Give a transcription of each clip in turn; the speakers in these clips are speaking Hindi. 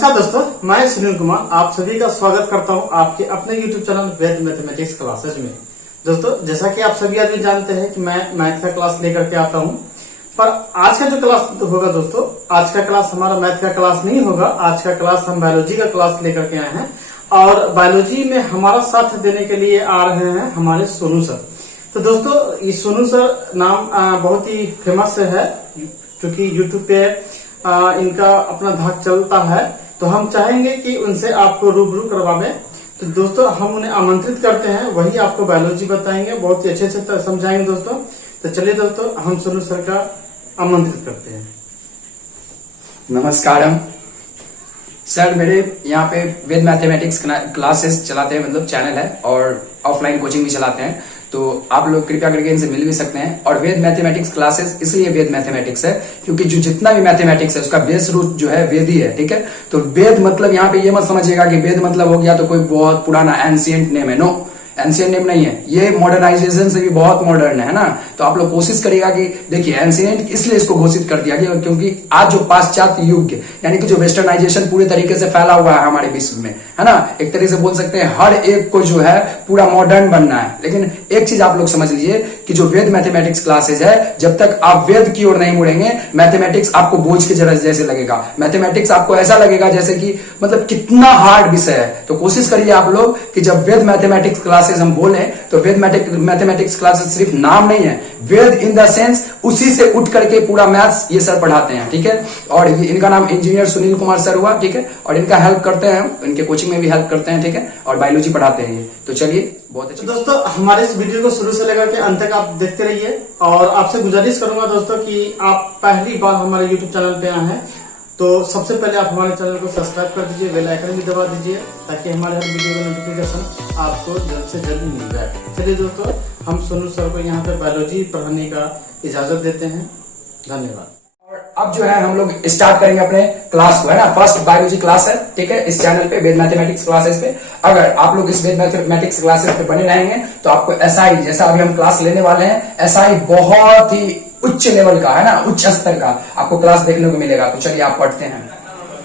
नमस्कार दोस्तों, मैं सुनील कुमार आप सभी का स्वागत करता हूं आपके अपने YouTube चैनल वेद मैथमेटिक्स क्लासेज में। दोस्तों, जैसा कि आप सभी आदमी जानते हैं कि मैं मैथ का क्लास लेकर के आता हूं, पर आज का जो क्लास होगा दोस्तों, आज का क्लास हमारा मैथ का क्लास नहीं होगा। आज का क्लास हम बायोलॉजी का क्लास लेकर के आए हैं और बायोलॉजी में हमारा साथ देने के लिए आ रहे हैं हमारे सोनू सर। तो दोस्तों, ये सोनू सर नाम बहुत ही फेमस है, क्योंकि यूट्यूब पे इनका अपना धाक चलता है, तो हम चाहेंगे कि उनसे आपको रूबरू करवावे। तो दोस्तों, हम उन्हें आमंत्रित करते हैं, वही आपको बायोलॉजी बताएंगे, बहुत ही अच्छे से समझाएंगे दोस्तों। तो चलिए दोस्तों, हम सोनू सर का आमंत्रित करते हैं। नमस्कार सर, मेरे यहाँ पे वेद मैथमेटिक्स क्लासेस चलाते हैं, मतलब चैनल है, और ऑफलाइन कोचिंग भी चलाते हैं। तो आप लोग कृपया करके इनसे मिल भी सकते हैं। और वेद मैथमेटिक्स क्लासेस इसलिए वेद मैथमेटिक्स है क्योंकि जो जितना भी मैथमेटिक्स है उसका बेस रूट जो है वेद ही है, ठीक है। तो वेद मतलब यहाँ पे ये मत समझिएगा कि वेद मतलब हो गया तो कोई बहुत पुराना एंशिएंट नेम है। नो, एंशिएंट नेम नहीं है, ये मॉडर्नाइजेशन से भी बहुत मॉडर्न है ना। तो आप लोग कोशिश करिएगा कि देखिए, एंशिएंट इसलिए इसको घोषित कर दिया गया क्योंकि आज जो पाश्चात्य युग यानी कि जो वेस्टर्नाइजेशन पूरे तरीके से फैला हुआ है हमारे विश्व में, है ना, एक तरीके से बोल सकते हैं हर एक को जो है पूरा मॉडर्न बनना है। लेकिन एक चीज आप लोग समझ लीजिए कि जो वेद मैथमेटिक्स क्लासेज है, जब तक आप वेद की ओर नहीं मुड़ेंगे, मैथमेटिक्स आपको बोझ के जैसे लगेगा। मैथमेटिक्स आपको ऐसा लगेगा जैसे कि मतलब कितना हार्ड विषय है। तो कोशिश करिए आप लोग कि जब वेद मैथमेटिक्स क्लासेज हम बोले तो वेद मैथमेटिक्स क्लासेस सिर्फ नाम नहीं है, वेद इन द सेंस उसी से उठ करके पूरा मैथ्स ये सर पढ़ाते हैं, ठीक है। और ये इनका नाम इंजीनियर सुनील कुमार सर हुआ, ठीक है। और इनका हेल्प करते हैं, इनके कोचिंग में भी हेल्प करते हैं, ठीक है। और बायोलॉजी पढ़ाते हैं ये। तो चलिए, बहुत अच्छा। तो दोस्तों, हमारे इस वीडियो को शुरू से लेकर के अंत तक आप देखते रहिए, और आपसे गुजारिश करूंगा दोस्तों कि आप पहली बार हमारे YouTube चैनल पे आए हैं तो सबसे पहले आप हमारे चैनल को सब्सक्राइब कर दीजिए, बेल आइकन भी दबा दीजिए, ताकि हमारे हर वीडियो का नोटिफिकेशन आपको जल्द से जल्द मिल जाए। चलिए दोस्तों, हम सोनू सर को यहाँ पे बायोलॉजी पढ़ाने का इजाजत देते हैं। धन्यवाद। और अब जो है हम लोग स्टार्ट करेंगे अपने क्लास को, है ना। फर्स्ट बायोलॉजी क्लास है, ठीक है, इस चैनल पे वेद मैथमेटिक्स क्लासेस पे। अगर आप लोग इस वेद मैथमेटिक्स क्लासेस पे बने रहेंगे तो आपको एसआई, जैसा अभी हम क्लास लेने वाले हैं, एसआई बहुत ही उच्च लेवल का, है ना, उच्च स्तर का आपको क्लास देखने को मिलेगा। तो चलिए आप पढ़ते हैं।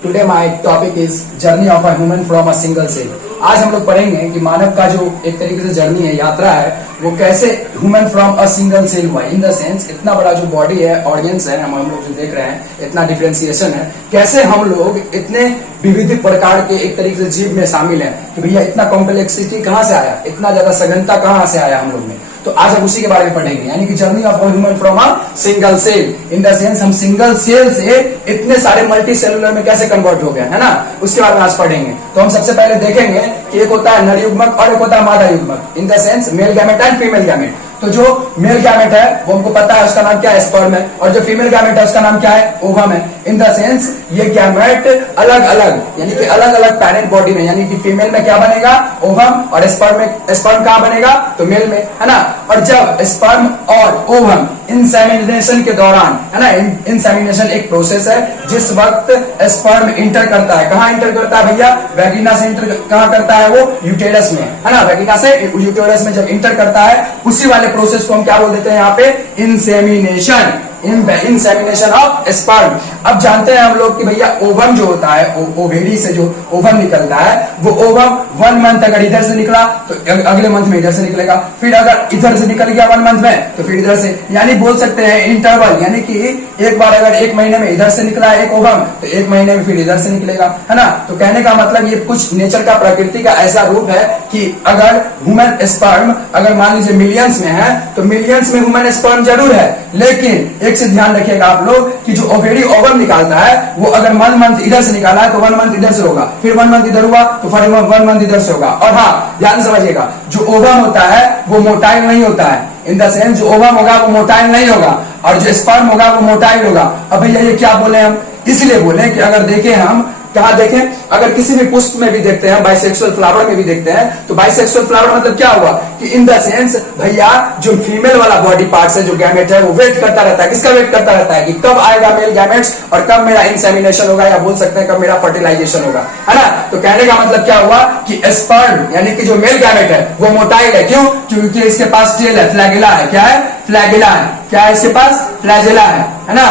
Today my topic is journey of a human from a single cell. आज हम लोग पढ़ेंगे कि मानव का जो एक तरीके से जर्नी है, यात्रा है, वो कैसे human from a single cell हुआ। इन द सेंस, इतना बड़ा जो बॉडी है, ऑडियंस है, हम लोग जो देख रहे हैं, इतना डिफरेंशिएशन है, कैसे हम लोग इतने विविध प्रकार के एक तरीके से जीव में शामिल हैं कि भैया इतना कॉम्प्लेक्सिटी कहाँ से आया, इतना ज्यादा सघनता कहाँ से आया हम लोग में। तो आज हम उसी के बारे में पढ़ेंगे, यानी कि journey of a human from a single cell. In the sense, हम सिंगल सेल से इतने सारे मल्टी सेलुलर में कैसे कन्वर्ट हो गए, है ना, उसके बारे में आज पढ़ेंगे। तो हम सबसे पहले देखेंगे कि एक होता है नर युग्मक और एक होता है मादा युग्मक। इन the sense, male gamete and female gamete. तो जो मेल गैमेट है वो हमको पता है उसका नाम क्या है, स्पर्म है, और जो फीमेल गैमेट है उसका नाम क्या है, ओवम है। इन द सेंस, ये गैमेट अलग अलग यानी कि अलग अलग पैरेंट बॉडी में, यानी कि फीमेल में क्या बनेगा, ओवम, और स्पर्म कहाँ बनेगा, तो मेल में, है ना। और जब स्पर्म और ओवम इंसेमिनेशन के दौरान, है ना, इंसेमिनेशन एक प्रोसेस है, जिस वक्त स्पर्म इंटर करता है, कहाँ इंटर करता है भैया, वेगिना से इंटर कहाँ करता है, वो यूटेरस में, है ना, वेगिना से यूटेरस में जब इंटर करता है, उसी वाले प्रोसेस को हम क्या बोल देते हैं यहाँ पे, इंसेमिनेशन, इंसेमिनेशन ऑफ स्पर्म। अब जानते हैं हम लोग कि भैया ओवम जो होता है, ओवेरी से जो ओवम निकलता है, वो ओवम 1 मंथ अगर इधर से निकला तो अगले मंथ में इधर से निकलेगा, फिर अगर इधर से निकल गया 1 मंथ में तो फिर इधर से, यानी बोल सकते हैं इंटरवल, यानी कि एक बार अगर 1 महीने में इधर से निकला है एक ओवम तो 1 महीने में फिर इधर से निकलेगा, है ना। तो कहने का मतलब ये कुछ नेचर का, प्रकृति का ऐसा रूप है कि अगर ह्यूमन स्पर्म अगर मान लीजिए मिलियंस में है तो मिलियंस में ह्यूमन स्पर्म जरूर है, लेकिन एक से ध्यान रखिएगा आप लोग कि जो ओवेरी ओवम निकालता है वो अगर 1 मंथ इधर से निकाला है तो 1 मंथ इधर से होगा, फिर 1 मंथ इधर हुआ तो फिर 1 मंथ इधर से होगा। और हाँ, ध्यान समझिएगा, जो ओवम होता है वो मोटाइल नहीं होता है। इन द सेंस, जो ओवम होगा वो मोटाइल नहीं होगा और जो स्पर्म होगा वो मोटाइल होगा। अब भैया ये क्या बोले हम, इसलिए बोले कि अगर देखें हम कहाँ देखें, अगर किसी भी पुष्प में भी देखते हैं, बाइसेक्सुअल फ्लावर में भी देखते हैं, तो बाइसेक्सुअल फ्लावर मतलब क्या हुआ कि इन द सेंस भैया जो फीमेल वाला बॉडी पार्ट्स है, जो गैमेट है, वो वेट करता रहता है। किसका वेट करता रहता है कि कब आएगा मेल गैमेट्स और कब मेरा इंसेमिनेशन होगा, या बोल सकते हैं कब मेरा फर्टिलाइजेशन होगा, है ना। तो कहने का मतलब क्या हुआ कि स्पर्म यानी कि जो मेल गैमेट है वो मोटाइल है। क्यों? क्योंकि इसके पास टेल है, फ्लैगेला है। क्या है? फ्लैगेला है। क्या है इसके पास? फ्लैगेला है ना।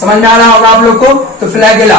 समझ में आ रहा होगा आप लोग को। तो फ्लैगेला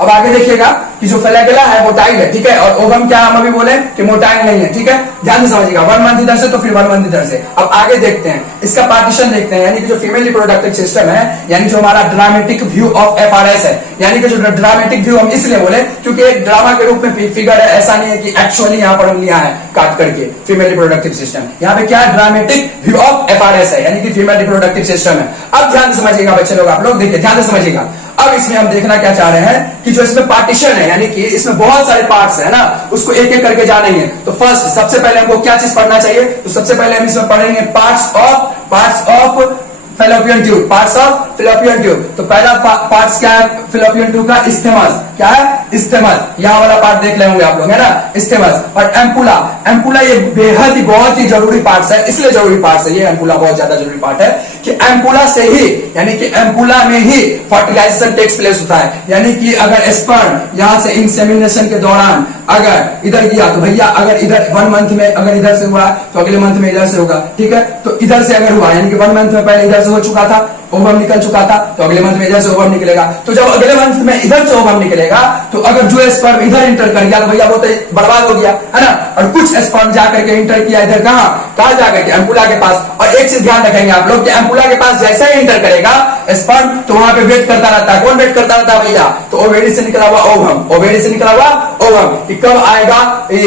अब आगे देखिएगा कि जो फ्लैगेला है वो टाइट है, ठीक है, और ओवम क्या हम अभी बोले कि मोटाइल नहीं है, ठीक है, ध्यान से समझिएगा। 1 मंथ इधर से तो फिर 1 मंथ इधर से। अब आगे देखते हैं इसका पार्टीशन देखते हैं, यानी कि जो फीमेल रिप्रोडक्टिव सिस्टम है, यानी जो हमारा ड्रामेटिक व्यू ऑफ एफआरएस है, यानी कि जो ड्रामेटिक व्यू हम इसलिए बोले क्योंकि एक ड्रामा के रूप में फिगर है, ऐसा नहीं है कि एक्चुअली यहाँ पर हम लिया है काट करके फीमेल रिप्रोडक्टिव सिस्टम। यहाँ पे क्या है, ड्रामेटिक व्यू ऑफ एफआरएस है, यानी कि फीमेल रिप्रोडक्टिव सिस्टम है। अब ध्यान से समझिएगा बच्चे लोग, आप लोग देखिए ध्यान से समझिएगा। अब इसमें हम देखना क्या चाह रहे हैं कि जो इसमें पार्टीशन है, यानी कि इसमें बहुत सारे पार्ट्स है ना, उसको एक एक करके जानेंगे। तो फर्स्ट सबसे पहले हमको क्या चीज पढ़ना चाहिए, तो सबसे पहले हम इसमें पढ़ेंगे parts of fallopian tube, parts of fallopian tube. तो पहला पार्ट्स क्या है फेलोपियन ट्यूब का, इस्तेमस, क्या है इस्तेमस, यहां वाला पार्ट देख लेंगे आप लोग, है ना, इस्तेमस। और एम्पुला, एम्पुला ये बेहद ही बहुत ही जरूरी पार्ट्स है, इसलिए जरूरी पार्ट्स है ये, एम्पुला बहुत ज्यादा जरूरी पार्ट है कि एम्पुला से ही, यानी कि एम्पुला में ही फर्टिलाइजेशन टेक्स प्लेस होता है। यानी कि अगर स्पर्म यहां से इंसेमिनेशन के दौरान अगर इधर गया तो भैया अगर इधर 1 मंथ में अगर इधर से हुआ तो अगले मंथ में इधर से होगा, ठीक है। तो इधर से अगर हुआ यानी कि 1 मंथ में पहले इधर से हो चुका था, ओवम निकल चुका था, तो अगले मंथ में इधर से ओवम निकलेगा। तो जब अगले मंथ में इधर से ओवम निकलेगा तो अगर जो स्पर्म इधर इंटर कर गया तो भैया वो तो बर्बाद हो गया, है ना। और कुछ स्पर्म जाकर के इंटर किया इधर कहां जाकर के, एम्पुला के पास। और एक चीज ध्यान रखेंगे आप लोग कि एम्पुला के पास जैसे ही इंटर करेगा स्पर्म तो वहां पे वेट करता रहता है। कौन वेट करता रहता है भैया, तो ओवेरी से निकला हुआ ओवम, ओवेरी से निकला हुआ ओवम कि कब आएगा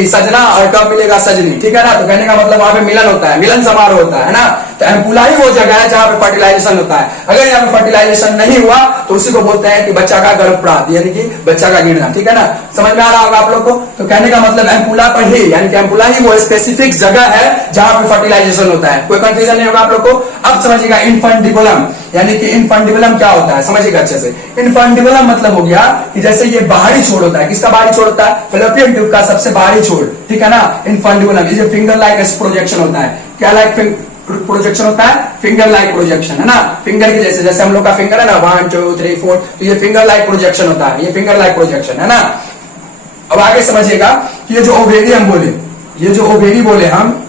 सजना और कब मिलेगा सजनी, ठीक है ना। तो कहने का मतलब वहां पे मिलन होता है, मिलन समारोह होता है ना। तो एम्पुला ही वो जगह है जहां पे फर्टिलाइजेशन होता है। अगर यहाँ पे फर्टिलाइजेशन नहीं हुआ तो उसी को बोलते हैं कि बच्चा का गर्भप्राप्त, यानी कि बच्चा का गिरना, ठीक है ना। समझ में आ रहा होगा आप लोग को। तो कहने का मतलब एम्पुला पर ही, यानी कि एम्पुला ही वो स्पेसिफिक जगह है जहां पे फर्टिलाइजेशन होता है। कोई कंफ्यूजन नहीं होगा आप लोग को। अब समझिएगा इनफंडिबुलम, यानी कि इनफंडिबुलम क्या होता है समझिएगा अच्छे से। इनफंडिबुलम मतलब हो गया कि जैसे ये बाहरी छोर होता है, किसका बाहरी छोर होता है, फेलोपियन ट्यूब का सबसे बाहरी छोर, ठीक है ना। इनफंडिबुलम ये फिंगर लाइक प्रोजेक्शन होता है, क्या लाइक प्रोजेक्शन होता है, फिंगर लाइक प्रोजेक्शन, है ना। फिंगर के जैसे, जैसे हम लोग का फिंगर है ना 1 2 3 4, तो ये फिंगर लाइक प्रोजेक्शन होता है, ये फिंगर लाइक प्रोजेक्शन है ना। अब आगे समझिएगा कि ये जो ओवेरी हम बोले, ये जो ओवेरी बोले हम,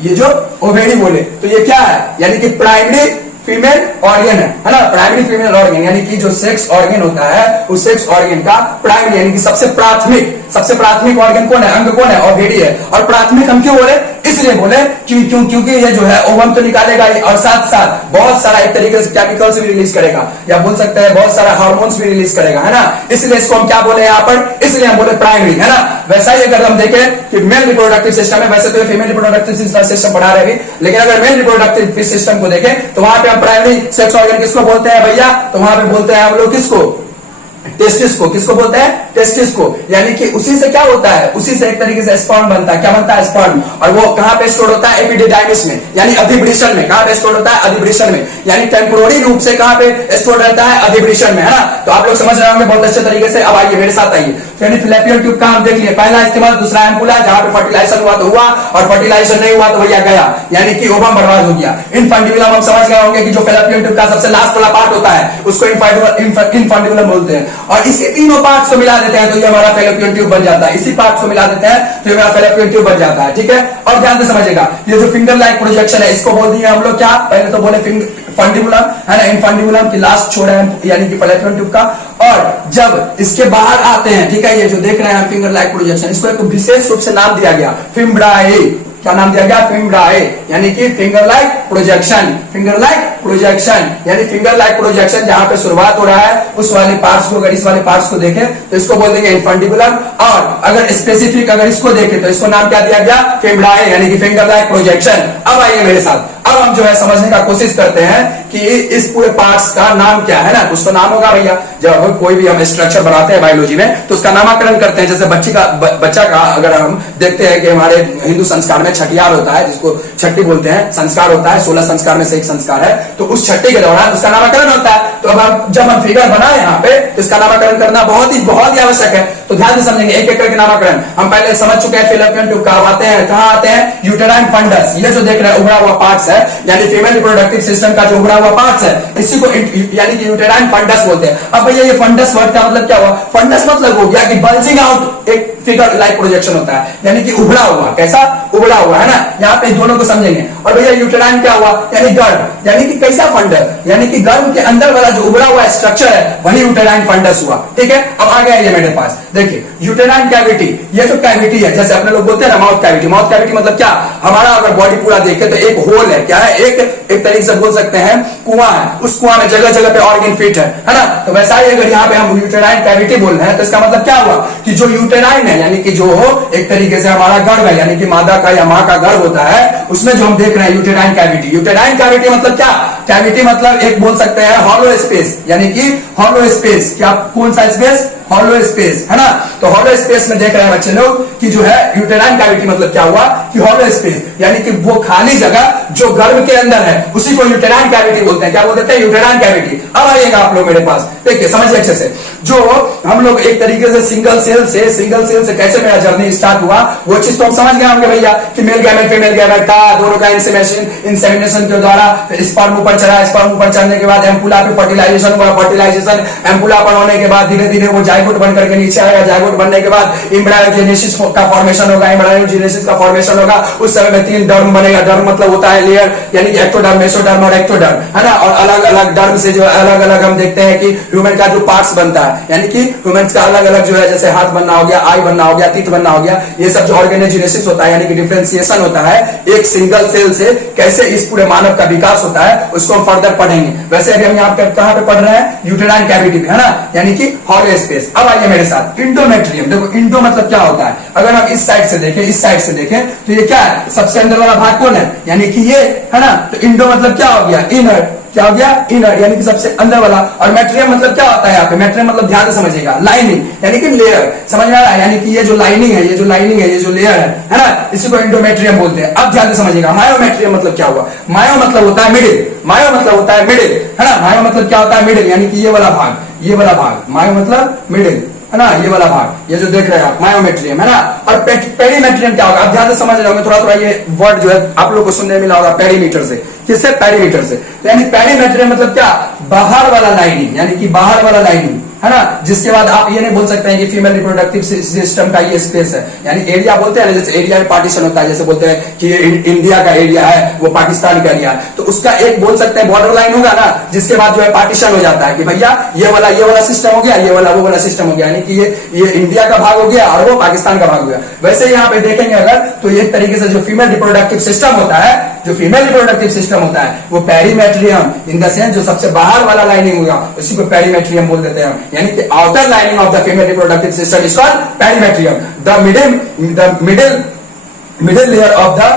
ये जो ओवेरी बोले तो ये क्या है, यानी कि प्राइमरी फीमेल ऑर्गन है ना। प्राइमरी फीमेल ऑर्गन यानी कि जो सेक्स ऑर्गन होता है उस सेक्स ऑर्गन का प्राइमरी यानी कि सबसे प्राथमिक ऑर्गन कौन है, अंग कौन है, ओवेरी है। और प्राथमिक हम क्यों बोले, इसलिए बोले क्योंकि ये जो है ओवम तो निकालेगा ही और साथ साथ बहुत सारा एक तरीके से केमिकल्स भी रिलीज करेगा, या बोल सकते हैं बहुत सारा हार्मोन्स भी रिलीज करेगा, है ना। इसलिए इसको हम क्या बोले यहाँ पर, इसलिए हम बोले प्राइमरी, है ना। वैसा ही अगर हम देखें कि मेल रिप्रोडक्टिव सिस्टम है, वैसे तो फीमेल रिप्रोडक्टिव सिस्टम पढ़ा रहे भी, लेकिन अगर मेल रिप्रोडक्टिव सिस्टम को देखें तो वहां पे हम प्राइमरी सेक्स ऑर्गन किसको बोलते हैं भैया, तो वहां पे बोलते हैं हम लोग किसको, टेस्टिस को। किसको बोलते हैं, टेस्टिस को। यानी कि उसी से क्या होता है, उसी से एक तरीके से स्पर्म बनता है, क्या बनता है, स्पर्म। और वो कहां पे स्टोर होता है, एपिडिडाइमिस में, यानी अधिवृषण में। कहां पे स्टोर होता है, अधिवृषण में, यानी टेम्पोररी रूप से कहां पे स्टोर रहता है, अधिवृषण में, है ना। तो आप लोग समझ रहे होंगे बहुत अच्छे तरीके से। अब आइए मेरे साथ आइए, यानी फेलोपियन ट्यूब का हम देख लिए, पहला इस्तेमाल, दूसरा एम्पुला, जहां पे फर्टिलाइजेशन हुआ तो हुआ और फर्टिलाइजेशन नहीं हुआ तो भैया गया, यानी कि ओवम बर्बाद हो गया। इनफंडिबुलम हम समझ गए होंगे कि जो फेलोपियन ट्यूब का सबसे लास्ट वाला पार्ट होता है उसको इनफंडिबुलम बोलते हैं। और इसी तीनों पार्ट्स को मिला देते हैं तो ये हमारा फेलोपियन ट्यूब बन जाता है। इसी पार्ट्स को मिला देते हैं तो ये हमारा फेलोपियन ट्यूब बन जाता है, ठीक है। और ध्यान से समझिएगा, ये जो फिंगर लाइक प्रोजेक्शन है इसको बोल दिए हम लोग क्या, पहले तो बोले फंडिबुलम, है ना। इनफंडिबुलम की लास्ट छोर है यानी कि फेलोपियन ट्यूब का। और जब इसके बाहर आते हैं, ठीक है, ये जो देख रहे हैं फिंगर लाइक प्रोजेक्शन, इसको एक विशेष रूप से नाम दिया गया, फिम्ब्राई। क्या नाम दिया गया, फिम्ब्राई, यानी कि finger like projection, finger like projection, यानी फिंगर लाइक प्रोजेक्शन जहां पे शुरुआत हो रहा है उस वाले पार्ट्स को, अगर इस वाले पार्ट्स को देखें तो इसको बोल देंगे इनफंडिबुलम। और अगर स्पेसिफिक अगर इसको देखें तो इसको नाम क्या दिया गया, फिम्ब्राई, यानी कि फिंगर लाइक प्रोजेक्शन। अब आइए मेरे साथ, अब हम जो है समझने का कोशिश करते हैं कि इस पूरे पार्ट्स का नाम क्या है ना। कुछ तो नाम होगा भैया, जब कोई भी हम स्ट्रक्चर बनाते हैं बायोलॉजी में तो उसका नामकरण करते हैं। जैसे बच्चा का अगर हम देखते हैं कि हमारे हिंदू संस्कार में छठियार होता है, जिसको छठी बोलते हैं, संस्कार होता है, 16 संस्कार में से एक संस्कार है, तो उस छठी के दौरान उसका नामकरण होता है। तो अब जब हम फिगर बनाए यहाँ पे तो इसका नामकरण करना बहुत ही आवश्यक है। तो ध्यान से समझेंगे एक एक करके नामकरण। हम पहले समझ चुके हैं फेलोपियन ट्यूब का, आते हैं कहां आते हैं, यूटेराइन फंडस, ये जो देख रहे हैं उभरा हुआ पार्ट्स है है, यानी फीमेल रिप्रोडक्टिव सिस्टम का जो उभरा हुआ पार्ट्स है, इसी को यानी कि यूटेराइन फंडस बोलते हैं। अब भैया ये फंडस वर्ड का मतलब क्या हुआ? फंडस मतलब हो गया कि बल्जिंग आउट एक फिगर लाइक प्रोजेक्शन होता है, यानी कि उभरा हुआ। कैसा उभरा हुआ है ना, यहाँ पे दोनों को समझेंगे। और भैया यूटेराइन क्या हुआ? यानी गर्भ, यानी कि कैसा फंडस, यानी कि गर्भ के अंदर वाला जो उभरा हुआ स्ट्रक्चर है वही यूटेराइन फंडस हुआ। ठीक है, अब आ गया ये मेरे पास, देखिए यूटेराइन कैविटी, ये जो कैविटी है जैसे अपने लोग बोलते हैं ना माउथ कैविटी। माउथ कैविटी मतलब क्या? हमारा अगर बॉडी पूरा देखे तो एक होल है, क्या है? एक तरीके से बोल सकते हैं कुआं है, उस कुआं में जगह जगह पे ऑर्गन फिट है ना। तो वैसा ही अगर यहाँ पे हम यूटेराइन कैविटी बोल रहे हैं तो इसका मतलब क्या हुआ कि जो यूटेराइन है, यानी कि जो एक तरीके से हमारा गर्भ है, यानी कि मादा का या माँ का गर्भ होता है, उसमें जो हम देख रहे हैं यूटेराइन कैविटी। यूटेराइन कैविटी मतलब क्या? कैविटी मतलब एक बोल सकते हैं हॉलो स्पेस, यानी कि हॉलो स्पेस। क्या कौन सा स्पेस? हॉलो स्पेस, है ना। तो हॉलो स्पेस में देख रहे हैं बच्चे लोग कि जो है यूटेराइन कैविटी मतलब क्या हुआ कि हॉलो स्पेस, यानी कि वो खाली जगह जो गर्भ के अंदर है उसी को यूटेराइन कैविटी बोलते हैं। क्या बोलते हैं? Uterine cavity. अब आइएगा आप लोग मेरे पास, देखिए समझिए अच्छे से। जो हम लोग एक तरीके से सिंगल सेल से कैसे मेरा जर्नी स्टार्ट हुआ वो चीज तो हम समझ गए होंगे भैया कि मेल गैमेट फीमेल गैमेट था, दोनों का इंसेमिनेशन के द्वारा स्पर्म ऊपर चढ़ा, स्पर्म ऊपर चढ़ने के बाद एम्पुला पे फर्टिलाइजेशन हुआ, फर्टिलाइजेशन एम्पुला पर होने के बाद धीरे धीरे वो जाइगोट बन करके नीचे आएगा, जाइगोट बनने के बाद एम्ब्रायोजेनेसिस का फॉर्मेशन होगा, एम्ब्रायोजेनेसिस का फॉर्मेशन होगा। उस समय में 3 डर्म बनेगा। डर्म मतलब होता है लेयर, यानी कि एक्टोडर्म, मेसोडर्म और एक्टोडर्म, है ना। और अलग अलग डर्म से जो अलग अलग हम देखते हैं कि ह्यूमन का जो पार्ट्स बनता है, यानी कि ह्यूमन का अलग अलग जो है, जैसे हाथ बनना हो गया, आई बनना हो गया, तीत बनना हो गया, ये सब जो ऑर्गेनोजेनेसिस होता है, यानी कि डिफरेंशिएशन होता है एक सिंगल सेल से, कैसे इस पूरे मानव का विकास होता है उसको हम फर्दर पढ़ेंगे। वैसे अभी हम यहाँ पे कहां पे पढ़ रहे हैं? यूटेराइन कैविटी में, है ना, यानी कि हॉलो स्पेस। अब आइए मेरे साथ, इंडोमेट्रियम। देखो इंडो मतलब क्या होता है? अगर हम इस साइड से देखें, इस साइड से देखें तो ये क्या है? सबसे अंदर वाला भाग कौन है? यानी कि ये, है ना। तो इंडो मतलब क्या हो गया? इनर। क्या हो गया? इनर, यानी कि सबसे अंदर वाला। और मैट्रियम मतलब क्या होता है? यहाँ पे मैट्रियम मतलब ध्यान से समझिएगा, लाइनिंग, यानी कि लेयर। समझ में आ रहा है? यानी कि ये जो लाइनिंग है, ये जो लाइनिंग है, ये जो लेयर है ना, इसी को इंडोमेट्रियम बोलते हैं। अब ध्यान से समझिएगा, मायोमेट्रियम मतलब क्या हुआ? मायो मतलब होता है मिडिल, मायो मतलब होता है मिडिल, है ना। मायो मतलब क्या होता है? मिडिल, यानी कि ये वाला भाग, ये वाला भाग। मायो मतलब मिडिल, है ना, ये वाला भाग, ये जो देख रहे हैं आप, मायोमेट्रियम, है ना। और पेरीमेट्रियम क्या होगा? आप ध्यान से समझ रहे होंगे, थोड़ा थोड़ा ये वर्ड जो है आप लोग को सुनने मिला होगा, पेरीमीटर से। किससे? पेरीमीटर से। तो यानी पेरीमेट्रियम मतलब क्या? बाहर वाला लाइनिंग, यानी कि बाहर वाला लाइनिंग, है ना। जिसके बाद आप ये नहीं बोल सकते हैं कि फीमेल रिप्रोडक्टिव सिस्टम का ये स्पेस है, यानी एरिया बोलते हैं ना, जैसे एरिया में पार्टीशन होता है, जैसे बोलते हैं कि इंडिया का एरिया है, वो पाकिस्तान का एरिया है, तो उसका एक बोल सकते हैं बॉर्डर लाइन होगा ना, जिसके बाद जो है पार्टीशन हो जाता है कि भैया ये वाला सिस्टम हो गया, ये वाला वो वाला सिस्टम हो गया, यानी कि ये इंडिया का भाग हो गया और वो पाकिस्तान का भाग हो गया। वैसे यहाँ पे देखेंगे अगर तो एक तरीके से जो फीमेल रिप्रोडक्टिव सिस्टम होता है, जो फीमेल रिप्रोडक्टिव सिस्टम होता है वो पेरीमेट्रियम, इन द सेंस जो सबसे बाहर वाला लाइनिंग होगा उसी को पेरीमेट्रियम बोल देते हैं, यानी कि outer lining of the female reproductive system is called perimetrium. The middle layer of the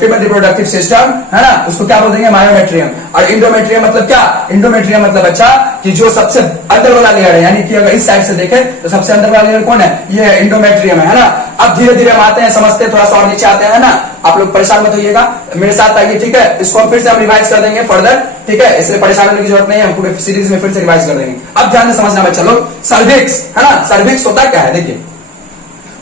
female reproductive system, है ना, उसको क्या बोल देंगे? मायोमेट्रियम। और इंडोमेट्रियम मतलब क्या? इंडोमेट्रियम मतलब अच्छा कि जो सबसे अंदर वाला लेयर है, यानी कि अगर इस साइड से देखें तो सबसे अंदर वाला लेयर कौन है? ये इंडोमेट्रियम है ना। अब धीरे धीरे हम आते हैं, समझते हैं, थोड़ा सा और नीचे आते हैं, ना। आप लोग परेशान मत होइएगा, मेरे साथ आइए, ठीक है। इसको हम फिर से हम रिवाइज कर देंगे फर्दर, ठीक है, इसलिए परेशान होने की जरूरत नहीं है, हम पूरे सीरीज में फिर से रिवाइज कर देंगे। अब ध्यान से समझना बच्चा लोग, सर्विक्स, है ना। सर्विक्स होता क्या है? देखिए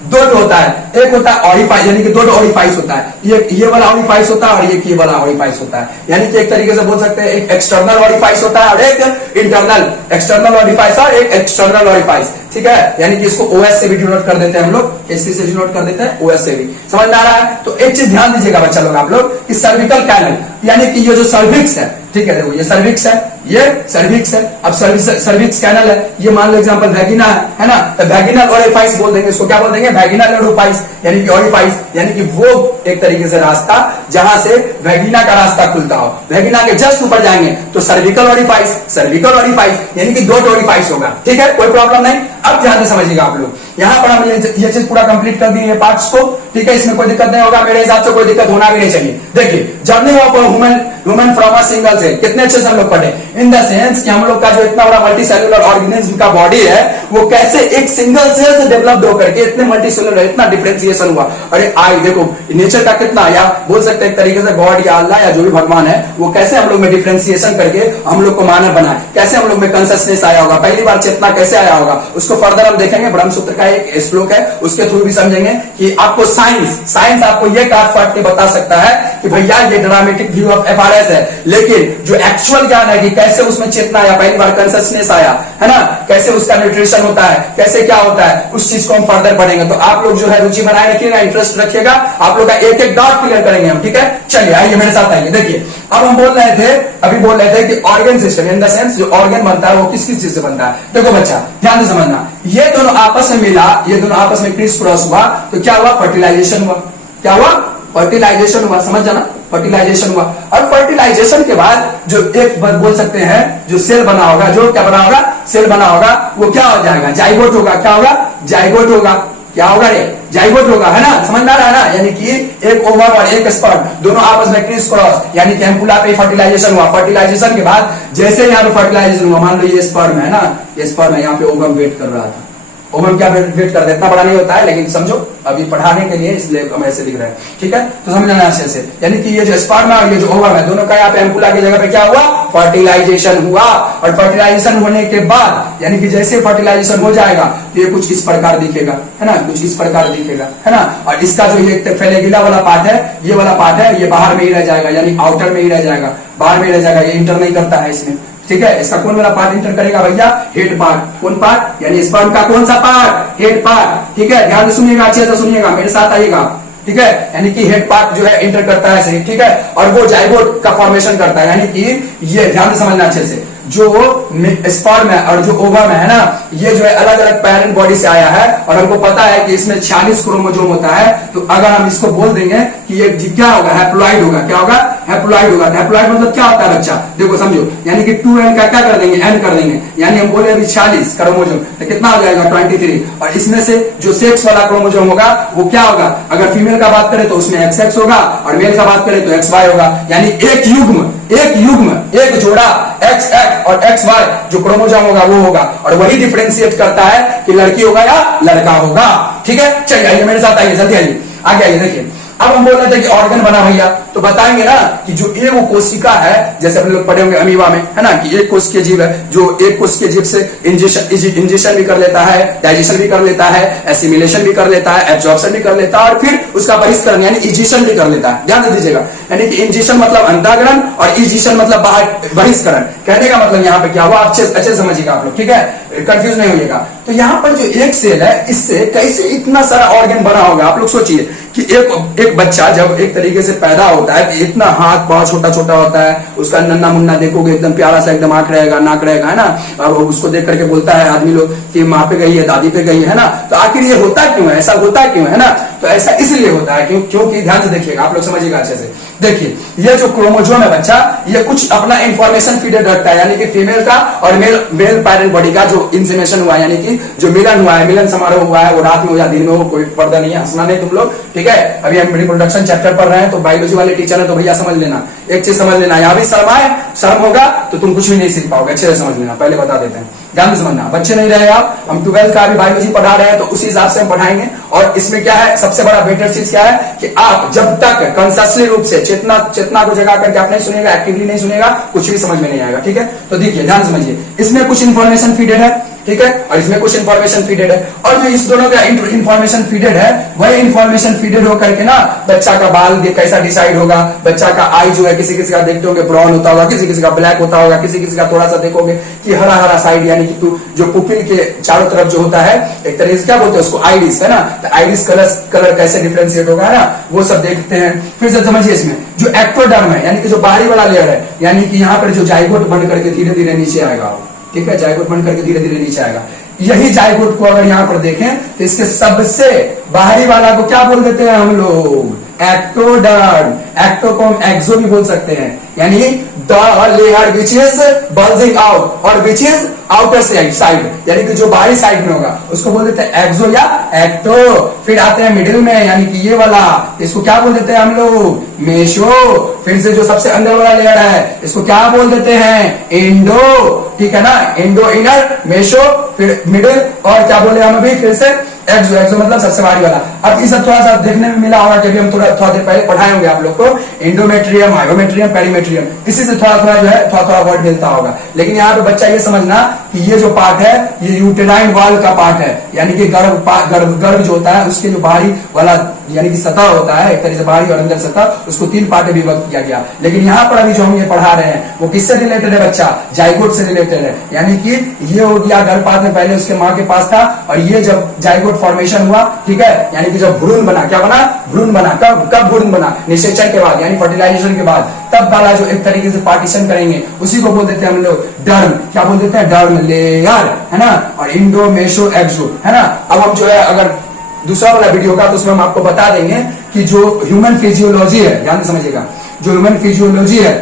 दो होता है, एक होता है ऑरिफाइस, यानी कि दो ऑरिफाइस होता है, ये वाला ऑरिफाइस होता है और ये वाला ऑरिफाइस होता है, यानी कि एक तरीके से बोल सकते हैं एक एक्सटर्नल ऑरिफाइस होता है और एक इंटरनल, एक्सटर्नल ऑरिफाइस और एक एक्सटर्नल ऑरिफाइस, ठीक है। यानी कि इसको ओएस से भी डिनोट कर देते हैं हम लोग, कैसे से डिनोट कर देते हैं? ओएस से भी। समझ में आ रहा है? तो एक चीज ध्यान दीजिएगा बच्चा लोग आप लोग कि सर्विकल कैनल, यानी कि ये जो सर्विक्स है, ठीक है, देखो ये सर्विक्स है, ये सर्विक्स है। अब सर्विक्स कैनल है, ये मान लो एग्जांपल वैगिना है ना, तो वैगिनल ऑरिफाइस बोल देंगे इसको। क्या बोल देंगे? वैगिनल ऑरिफाइस, यानी कि ऑरिफाइस, यानी कि वो एक तरीके से रास्ता जहां से वैगिना का रास्ता खुलता हो। वैगिना के जस्ट ऊपर जाएंगे तो सर्विकल ऑरिफाइस, सर्विकल ऑरिफाइस, यानी कि दो ऑरिफाइस होगा, ठीक है, कोई प्रॉब्लम नहीं। अब ध्यान से समझिएगा आप लोग, यहां पर हम ये चीज पूरा कंप्लीट कर दिए पार्ट्स को, ठीक है, इसमें कोई दिक्कत नहीं होगा, मेरे हिसाब से कोई दिक्कत होना भी नहीं चाहिए। देखिए journey of human from a single cell, कितने अच्छे से हम लोग पढ़े। इन द सेंस कि हम लोग का जो इतना बड़ा मल्टी सेलुलर ऑर्गेनिज्म का बॉडी है वो कैसे एक सिंगल सेल से डेवलप्ड होकर के इतने मल्टी सेलुलर इतना डिफरेंशिएशन हुआ। अरे आई देखो नेचर का कितना, या बोल सकते हैं एक तरीके से गॉड या अल्लाह या जो भी भगवान है वो कैसे हम लोग में डिफरेंशिएशन करके हम लोग को मानव बनाए, कैसे हम लोग में कॉन्शियसनेस आया होगा, पहली बार चेतना कैसे आया होगा, उसको फर्दर हम देखेंगे। ब्रह्मसूत्र का एक श्लोक है उसके थ्रू भी समझेंगे कि आपको साइंस आपको ये काट फाट के बता सकता है कि भैया ये ड्रामेटिक व्यू ऑफ एफआरएस है, लेकिन जो एक्चुअल ज्ञान है कि कैसे उसमें चेतना आया, पहली बार कॉन्शियसनेस आया है ना, कैसे उसका न्यूट्रिशन होता है, कैसे क्या होता है, उस चीज को हम फर्दर पढ़ेंगे। तो आप लोग जो है रुचि बनाए रखिएगा, इंटरेस्ट रखिएगा, आप लोग का एक एक डाउट क्लियर करेंगे हम, ठीक है। चलिए आइए मेरे साथ आइए। देखिए अब हम अभी बोल रहे थे कि organ system in the sense जो ऑर्गन बनता है वो किस किस चीज से बनता है। देखो बच्चा ध्यान से समझना, ये दोनों आपस में मिला, ये दोनों आपस में क्रिस क्रॉस हुआ तो क्या हुआ, फर्टिलाइजेशन हुआ। क्या हुआ, फर्टिलाइजेशन हुआ, समझ जाना, फर्टिलाइजेशन हुआ। और फर्टिलाइजेशन के बाद जो एक बोल सकते हैं जो सेल बना होगा, जो क्या बना होगा, सेल बना होगा, वो क्या हो जाएगा, जाइगोट होगा। क्या होगा, जाइगोट होगा। क्या होगा रे, जाइगोट होगा, है ना, समझ में आ रहा है ना। यानी कि एक ओवम और एक स्पर्म दोनों आपस में क्रिस क्रॉस, यानी कि एम्पुला पे फर्टिलाइजेशन हुआ। फर्टिलाइजेशन के बाद जैसे यहाँ पे फर्टिलाइजेशन हुआ, मान लो ये स्पर्म है ना, ये स्पर्म है, यहाँ पे ओवम वेट कर रहा था, ओवम क्या वेट कर रहा है, इतना बड़ा नहीं होता है लेकिन समझो अभी पढ़ाने के लिए इसलिए हम ऐसे लिख रहे हैं, ठीक है। तो समझना अच्छे से, यानी कि ये जो स्पर्म है और ये जो ओवम है दोनों का यहाँ पे एम्पुला की जगह पे क्या हुआ, फर्टिलाइजेशन हुआ। और फर्टिलाइजेशन होने के बाद यानी कि जैसे फर्टिलाइजेशन हो जाएगा तो ये कुछ इस प्रकार दिखेगा, है ना, कुछ इस प्रकार दिखेगा, है ना। और इसका जो ये फ्लैगेला वाला पार्ट है, ये वाला पार्ट है, ये बाहर में ही रह जाएगा, यानी आउटर में ही रह जाएगा, बाहर में ही रह जाएगा, ये इंटर नहीं करता है इसमें, ठीक है। इसका कौन वाला पार्ट इंटर करेगा भैया, हेड पार्ट। कौन पार्ट, यानी स्पर्म का कौन सा पार्ट, हेड पार्ट, ठीक है। ध्यान से सुनिएगा, अच्छे से सुनिएगा, मेरे साथ आइएगा, ठीक है। यानी कि हेड पार्ट जो है इंटर करता है सही, ठीक है। और वो जाइगोट का फॉर्मेशन करता है, यानी कि ये ध्यान से समझना अच्छे से, जो स्पर्म है और जो ओवम है ना, ये जो है अलग अलग पेरेंट बॉडी से आया है और हमको पता है कि इसमें 46 क्रोमोसोम होता है। तो अगर हम इसको बोल देंगे कि ये क्या होगा, हैप्लॉइड होगा। क्या होगा, हैप्लॉइड होगा। हैप्लॉइड मतलब क्या होता है बच्चा, देखो समझो, यानी कि 2n का क्या कर देंगे, n कर देंगे, यानी हम बोले अभी 46 क्रोमोसोम तो कितना हो जाएगा 23। और इसमें से जो सेक्स वाला क्रोमोसोम होगा वो क्या होगा, अगर फीमेल का बात करें तो उसमें XX होगा और मेल का बात करें तो XY होगा। यानी एक युग्म एक जोड़ा XX और XY जो क्रोमोसोम होगा वो होगा, और वही डिफरेंशिएट करता है कि लड़की होगा या लड़का होगा, ठीक है। चलिए आइए मेरे साथ आइए, जल्दी आइए, आगे आइए। देखिए अब हम बोल रहे थे कि ऑर्गन बना भैया, तो बताएंगे ना कि जो एक वो कोशिका है, जैसे हम लोग पढ़े होंगे अमीबा में, है ना, कि एक कोशिकीय जीव है जो एक कोशिकीय जीव से इंजेक्शन भी कर लेता है, डाइजेशन भी कर लेता है, एसिमिलेशन भी कर लेता है, एब्जॉर्प्शन भी कर लेता है और फिर उसका बहिष्करण यानी इजिशन भी कर लेता है। ध्यान दे दीजिएगा, यानी कि इंजेक्शन मतलब अंतःग्रहण और इजिशन मतलब बहिष्करण। कहने का मतलब यहाँ पे क्या हुआ, अच्छे समझिएगा आप लोग, ठीक है, कंफ्यूज नहीं होइएगा। तो यहाँ पर जो एक सेल है इससे कैसे इतना सारा ऑर्गन बना होगा। आप लोग सोचिए कि एक बच्चा जब एक तरीके से पैदा होता है तो इतना हाथ पांव छोटा छोटा होता है, उसका नन्ना मुन्ना देखोगे एकदम प्यारा सा एकदम आंख रहेगा, नाक रहेगा, है ना, और उसको देख करके बोलता है आदमी लोग कि माँ पे गई है, दादी पे गई है ना। तो आखिर ये होता क्यों है, ऐसा होता क्यों है ना, तो ऐसा इसलिए होता है क्योंकि ध्यान से देखिएगा, आप लोग समझिएगा अच्छे से। देखिए ये जो क्रोमोसोम है बच्चा, ये कुछ अपना इंफॉर्मेशन फीडेड रखता है, यानी कि फीमेल का और मेल पेरेंट बॉडी का जो इंसेमिनेशन हुआ है, यानी कि जो मिलन हुआ है, मिलन समारोह हुआ है, वो रात में हो या दिन में हो, कोई पर्दा नहीं है, हंसना नहीं तुम लोग, ठीक है। अभी हम रिप्रोडक्शन चैप्टर पढ़ रहे हैं तो बायोलॉजी वाले टीचर है तो भैया समझ लेना, एक चीज समझ लेना, यहाँ भी शर्म होगा तो तुम कुछ भी नहीं सीख पाओगे, अच्छे से समझ लेना, पहले बता देते हैं, ध्यान से समझना। बच्चे नहीं रहे आप, हम 12th का भी बायोलॉजी पढ़ा रहे हैं तो उसी हिसाब से हम पढ़ाएंगे। और इसमें क्या है, सबसे बड़ा बेटर चीज क्या है कि आप जब तक कॉन्शियसली रूप से चेतना को जगा करके आप नहीं सुनेगा, एक्टिवली नहीं सुनेगा, कुछ भी समझ में नहीं आएगा, ठीक है। तो देखिए ध्यान समझिए, इसमें कुछ इंफॉर्मेशन फीडेड है, ठीक है, और इसमें कुछ इंफॉर्मेशन फीडेड है, और जो इस दोनों का इंफॉर्मेशन फीडेड है वही इंफॉर्मेशन फीडेड होकर के ना बच्चा का बाल कैसा डिसाइड होगा, बच्चा का आई जो है किसी किसी का देखते होंगे ब्राउन होता होगा, किसी किसी का ब्लैक होता होगा, किसी किसी का थोड़ा सा देखोगे कि हरा हरा साइड, यानी कि तू जो पुपिल के चारों तरफ जो होता है एक तरीके से क्या बोलते हैं उसको, आइरिस, है ना, तो आइरिस कलर कैसे डिफरेंशिएट होगा, है ना, वो सब देखते हैं। फिर से समझिए, इसमें जो एक्टोडर्म है यानी कि जो बाहरी वाला लेयर है, यानी कि यहाँ पर जो जाइगोट बन करके धीरे धीरे नीचे आएगा, ठीक है, जाइगोट बन करके धीरे धीरे नीचे आएगा। यही जाइगोट को अगर यहाँ पर देखें तो इसके सबसे बाहरी वाला को क्या बोल देते हैं हम लोग, एक्टोडर्म। एक्टो को हम एक्सो भी बोल सकते हैं, यानी the layer which is bulging out और विच इज आउटर साइड, यानी कि जो बाहरी साइड में होगा उसको बोल देते हैं एक्सो या एक्टो। फिर आते हैं मिडिल में, यानी कि ये वाला, इसको क्या बोल देते हैं हम लोग, मेशो। फिर से जो सबसे अंदर वाला लेयर है इसको क्या बोल देते हैं, इंडो, ठीक है ना, इंडो इनर, मेशो, फिर मिडिल, और क्या बोले हम अभी फिर से एक्सो। एक्सो मतलब सबसे बाहरी वाला। अब इस थोड़ा सा देखने में मिला होगा कि अभी हम थोड़ा देर पहले पढ़ाए होंगे आप लोग को, इंडोमेट्रियम, हाइपोमेट्रियम, पेरीमेट्रियम, इसी से थोड़ा जो है थोड़ा वर्ड मिलता होगा। लेकिन यहाँ पे बच्चा ये समझना कि ये जो पार्ट है ये यूटेराइन वॉल का पार्ट है, यानी कि गर्भ जो होता है उसके जो बाहरी वाला यानी कि सतह होता है, एक तरीके से बाहरी और अंदर सतह, उसको 3 पार्ट में विभक्त किया गया। लेकिन यहाँ पर अभी जो हम ये पढ़ा रहे हैं वो किससे रिलेटेड है बच्चा, जाइगोट से रिलेटेड है। यानी कि ये हो गया गर्भपात में पहले उसके माँ के पास था, और ये जब जाइगोट फॉर्मेशन हुआ, ठीक है, यानी कि जब भ्रूण बना, क्या बना, भ्रूण बना। कब भ्रूण बना, निषेचन के बाद, यानी फर्टिलाइजेशन के बाद, तब वाला जो एक तरीके से पार्टीशन करेंगे उसी को बोल देते हैं हम लोग डर्म। क्या बोल देते हैं, डर्म लेयर, है ना। और इंडो, मेशो, एक्सो, है ना। अब हम जो है अगर दूसरा वाला वीडियो का तो उसमें हम आपको बता देंगे कि जो ह्यूमन फिजियोलॉजी है, ध्यान से समझिएगा, जो ह्यूमन फिजियोलॉजी है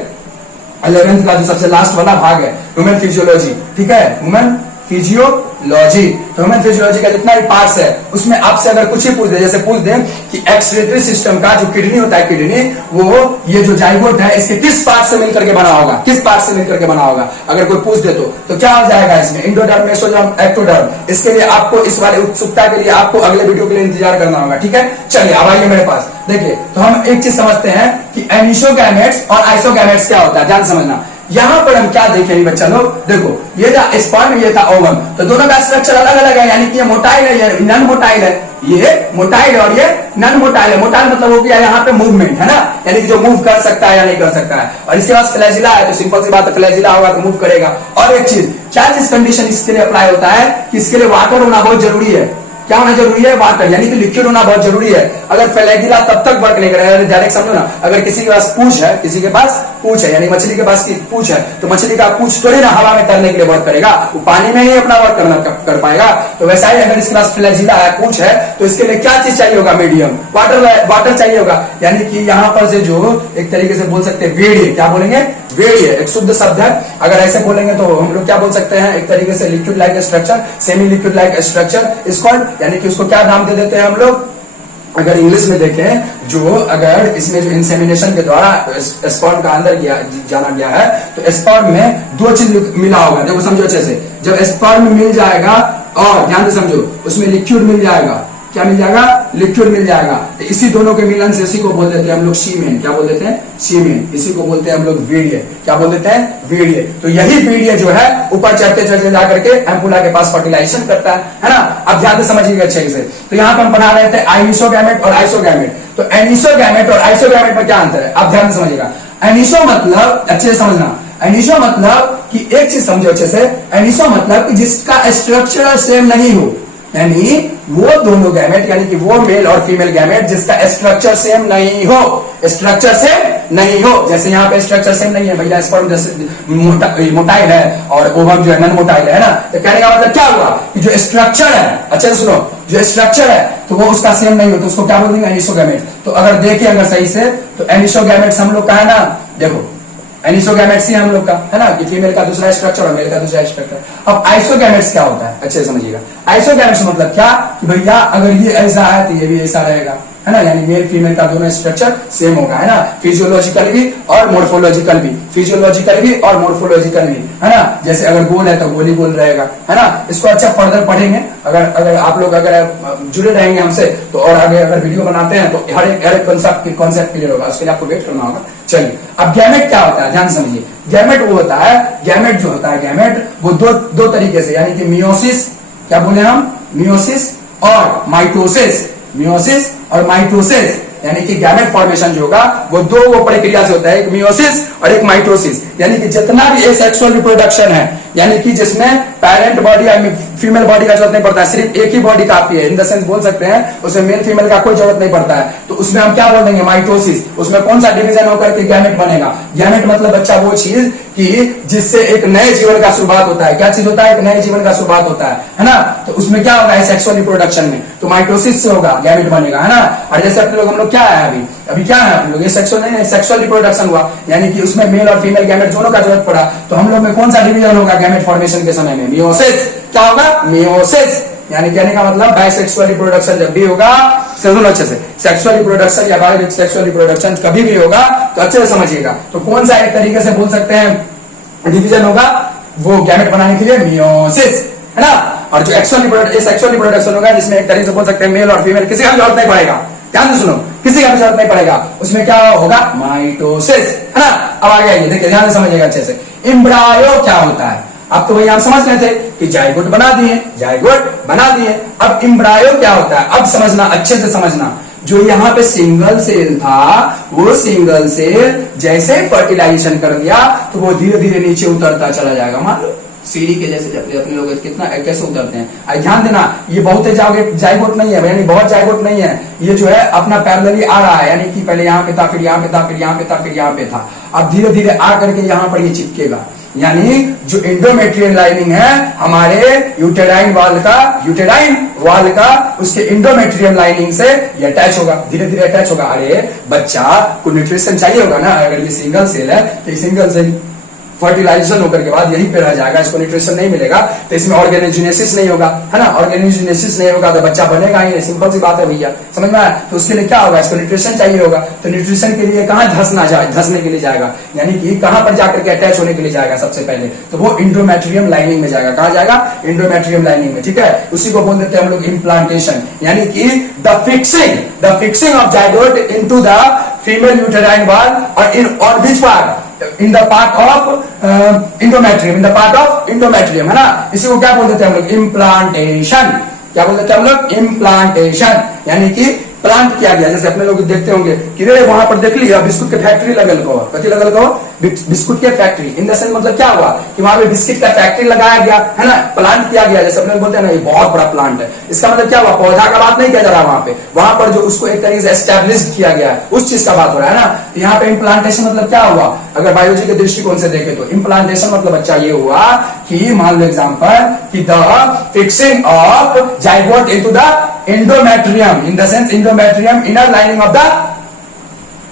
11th का जो सबसे लास्ट वाला भाग है ह्यूमन फिजियोलॉजी, ठीक है, ह्यूमन फिजियोलॉजी। तो ह्यूमन फिजियोलॉजी का जितना भी पार्ट्स है उसमें आपसे अगर कुछ ही पूछ दे, जैसे पूछ दे कि एक्सक्रीटरी सिस्टम का जो किडनी होता है, किडनी वो ये जो जाइगोट है इसके किस पार्ट से मिलकर के बना होगा, किस पार्ट से मिलकर के बना होगा, अगर कोई पूछ दे तो क्या हो जाएगा इसमें, इंडोडर्म, मेसोडर्म, एक्टोडर्म। इसके लिए आपको इस वाले उत्सुकता के लिए आपको अगले वीडियो के लिए इंतजार करना होगा, ठीक है। चलिए अब आइए मेरे पास, देखिए तो हम एक चीज समझते हैं कि एनिसोगैमेट्स और आइसोगैमेट्स क्या होता है, ध्यान समझना। यहां पर हम क्या देखेंगे बच्चा लोग, देखो ये था स्पर्म, ये था ओवम, तो दोनों का स्ट्रक्चर अलग अलग है, यानी कि ये मोटाइल है, ये नॉन मोटाइल है, ये मोटाइल है और ये नॉन मोटाइल है। मोटाइल मतलब हो गया यहाँ पे मूवमेंट, है ना, यानी कि जो मूव कर सकता है या नहीं कर सकता है। और इसके बाद फ्लैजिला है, तो सिंपल सी बात है, फ्लैजिला होगा तो मूव करेगा। और एक चीज, क्या चीज कंडीशन इसके लिए अप्लाई होता है कि इसके लिए वाटर होना बहुत जरूरी है। क्या होना जरूरी है, वाटर, यानी कि लिक्विड होना बहुत जरूरी है। अगर फ्लैजिला तब तक वर्क नहीं करेगा, डायरेक्ट समझो ना, अगर किसी के पास पूंछ है, किसी के पास पूंछ है, यानी मछली के पास की पूंछ है, तो मछली का पूंछ थोड़ी ना हवा में तैरने के लिए वर्क करेगा, वो पानी में ही अपना वर्क कर पाएगा। तो वैसा ही अगर इसके पास फ्लैजिला है, पूंछ है, तो इसके लिए क्या चीज चाहिए होगा, मीडियम, वाटर चाहिए होगा। यानी कि यहाँ पर से जो एक तरीके से बोल सकते हैं वेड़िए, क्या बोलेंगे, वेड़िए, एक शुद्ध शब्द है। अगर ऐसे बोलेंगे तो हम लोग क्या बोल सकते हैं, एक तरीके से liquid like structure, semi liquid like structure is called, यानी कि उसको क्या नाम दे देते हैं हम लोग, अगर इंग्लिश में देखें, जो अगर इसमें जो इंसेमिनेशन के द्वारा स्पर्म का अंदर जाना गया है, तो स्पर्म में 2 चीज मिला होगा, देखो समझो अच्छे से। जब स्पर्म मिल जाएगा और ध्यान से समझो, उसमें लिक्विड मिल जाएगा, क्या मिल जाएगा, लिक्विड मिल जाएगा, तो इसी दोनों के मिलन से इसी को बोल देते हैं हम लोग सीमेन। क्या बोल देते हैं, सीमेन। इसी को बोलते हैं हम लोग वीर्य। क्या बोल देते हैं, वीर्य। तो यही वीर्य जो है ऊपर चढ़ते चढ़ते जाकर के एम्पुला के पास फर्टिलाइजेशन करता है ना। अब ध्यान से समझिएगा अच्छे से। तो यहाँ पर हम पढ़ा रहे थे एनिसोगैमेट और आइसोगैमेट। तो एनिसोगैमेट और आइसोगैमेट में क्या अंतर है, आप ध्यान से समझिएगा। एनिसो मतलब अच्छे से समझना, एनिसो मतलब कि एक चीज समझो अच्छे से, एनिसो मतलब कि जिसका स्ट्रक्चर सेम नहीं हो, यानी वो दोनों गैमेट, यानी कि वो मेल और फीमेल गैमेट जिसका स्ट्रक्चर सेम नहीं हो, स्ट्रक्चर सेम नहीं हो। जैसे यहाँ पे स्ट्रक्चर सेम नहीं है भैया, स्पर्म जैसे मोटाइल है और ओवम जो है नॉन मोटाइल है ना, तो कहने का मतलब क्या हुआ कि जो स्ट्रक्चर है, अच्छा सुनो, जो स्ट्रक्चर है तो वो उसका सेम नहीं हो, तो उसको क्या बोल देंगे, एनिसोगैमेट। तो अगर देखें अगर सही से, तो एनिसोगैमेट्स हम लोग का है ना, देखो एनिसोगैमेट्स ही हम लोग का है ना, कि फीमेल का दूसरा स्ट्रक्चर और मेल का दूसरा स्ट्रक्चर। अब आइसोगैमेट्स क्या होता है, अच्छे से समझिएगा। आइसोगैमेट्स मतलब क्या कि भैया अगर ये ऐसा है तो ये भी ऐसा रहेगा, है ना, यानी मेल फीमेल का दोनों स्ट्रक्चर सेम होगा, है ना, फिजियोलॉजिकल भी और मोर्फोलॉजिकल भी, फिजियोलॉजिकल भी और मोर्फोलॉजिकल भी, है ना। जैसे अगर गोल है तो गोली गोल रहेगा, है ना। इसको अच्छा फर्दर पढ़ेंगे, अगर आप लोग अगर जुड़े रहेंगे हमसे तो, और आगे अगर वीडियो बनाते हैं तो हर एक कॉन्सेप्ट क्लियर होगा, उसके लिए आपको वेट करना होगा। चलिए अब गैमेट क्या होता है, ध्यान समझिए। गैमेट वो होता है, गैमेट जो होता है, गैमेट वो दो तरीके से, यानी कि मियोसिस, क्या बोले हम, मियोसिस और माइटोसिस, मियोसिस और माइटोसिस, यानी कि गैमेट फॉर्मेशन जो होगा वो दो प्रक्रिया से होता है, एक मियोसिस और एक माइटोसिस। यानी कि जितना भी एसेक्सुअल रिप्रोडक्शन है, यानी कि जिसमें पेरेंट बॉडी या फीमेल बॉडी का जरूरत नहीं पड़ता है, सिर्फ एक ही बॉडी काफी है, इन द सेंस बोल सकते हैं उसमें मेल फीमेल का कोई जरूरत नहीं पड़ता है, तो उसमें हम क्या बोल देंगे, माइटोसिस। उसमें कौन सा डिवीजन होकर के गैमेट बनेगा। गैमेट मतलब बच्चा वो चीज कि जिससे एक नए जीवन का शुरुआत होता है। क्या चीज होता है? एक नए जीवन का शुरुआत होता है ना। तो उसमें क्या होगा? सेक्सुअल रिप्रोडक्शन में तो माइटोसिस से होगा, गैमेट बनेगा, है ना। और जैसे अपने लोग हम लोग क्या है अभी क्या है अपने लोग? ये सेक्सुअल नहीं है, सेक्सुअल रिप्रोडक्शन हुआ, यानी कि उसमें मेल और फीमेल गैमेट दोनों का जरूरत पड़ा। तो हम लोग में कौन सा डिवीजन होगा गैमेट फॉर्मेशन के समय में? मियोसिस। क्या होगा? मियोसिस। यानी कहने का मतलब बाइसेक्सुअल रिप्रोडक्शन जब भी होगा, सुनो अच्छे से, सेक्सुअल रिप्रोडक्शन या बाइसेक्सुअल रिप्रोडक्शन कभी भी होगा तो अच्छे से समझिएगा। तो कौन सा एक तरीके से बोल सकते हैं डिवीजन होगा वो गैमेट बनाने के लिए? मियोसिस, है ना। और जो सेक्सुअल रिप्रोडक्शन होगा जिसमें एक तरीके से बोल सकते हैं मेल और फीमेल, किसी का जरूरत नहीं पड़ेगा, ध्यान से सुनो, किसी का भी जरूरत नहीं पड़ेगा, उसमें क्या होगा? माइटोसिस, है ना। अब आगे आइए, देखिए ध्यान से समझिएगा अच्छे से। एम्ब्रायो क्या होता है? अब तो वही हम समझ रहे थे कि जाइगोट बना दिए। अब एम्ब्रायो क्या होता है? अब समझना, अच्छे से समझना। जो यहाँ पे सिंगल सेल था, वो सिंगल सेल जैसे फर्टिलाइजेशन कर दिया तो वो धीरे धीरे नीचे उतरता चला जाएगा। मान लो सीढ़ी के जैसे अपने लोग कितना कैसे उतरते हैं। ध्यान देना, ये बहुत जाइगोट नहीं है, यानी बहुत जाइगोट नहीं है। ये जो है अपना पैरेलली आ रहा है, यानी कि पहले यहाँ पे था, फिर यहाँ पे था, फिर यहाँ पे था, फिर यहाँ पे था। अब धीरे धीरे आ करके यहाँ पर ये चिपकेगा। यानी जो एंडोमेट्रियल लाइनिंग है हमारे यूटेराइन वाल का उसके एंडोमेट्रियम लाइनिंग से ये अटैच होगा, धीरे धीरे अटैच होगा। अरे बच्चा को न्यूट्रिशन चाहिए होगा ना। अगर ये सिंगल सेल है तो सिंगल सेल फर्टिलाइजेशन होकर के बाद यहीं पे रह जाएगा, इसको न्यूट्रिशन नहीं मिलेगा तो इसमें ऑर्गेनोजेनेसिस नहीं होगा, है ना। ऑर्गेनोजेनेसिस नहीं होगा तो बच्चा बनेगा ही नहीं, सिंपल सी बात है भैया, समझ में आया। तो उसके लिए क्या होगा? इसको न्यूट्रिशन चाहिए होगा। तो न्यूट्रिशन के लिए कहाँ धंसने के लिए जाएगा, यानी कि कहां पर जाकर के अटैच होने के लिए जाएगा? सबसे पहले तो वो इंडोमेट्रियम लाइनिंग में जाएगा। कहां जाएगा? इंडोमेट्रियम लाइनिंग में, ठीक है। उसी को बोल देते हैं हम लोग इम्प्लांटेशन, यानी कि the fixing of zygote into the female uterine wall और on which part? In the part of endometrium, है ना। इसी को क्या बोल देते हैं हम लोग? इम्प्लांटेशन। क्या बोल देते हैं हम लोग? इम्प्लांटेशन, यानी कि प्लांट किया गया। जैसे अपने लोग देखते होंगे कि रे वहां पर देख लिया बिस्कुट के फैक्ट्री लगल को बिस्कुट के फैक्ट्री, इन द सेंस मतलब क्या हुआ कि वहां पे बिस्किट का फैक्ट्री लगाया गया, है ना, प्लांट किया गया। जैसे अपने लोग बोलते हैं ना ये बहुत बड़ा प्लांट है, इसका मतलब क्या हुआ? पौधा का बात नहीं किया जा रहा वहां पर जो उसको एक तरीके से एस्टेब्लिश किया गया है उस चीज का बात हो रहा है ना। तो यहाँ पे इम्प्लांटेशन मतलब क्या हुआ? अगर बायोलॉजी के दृष्टिकोण से देखें तो इम्प्लांटेशन मतलब बच्चा ये हुआ कि मान लो एग्जांपल कि the fixing of zygote into the endometrium, in the sense endometrium inner lining of the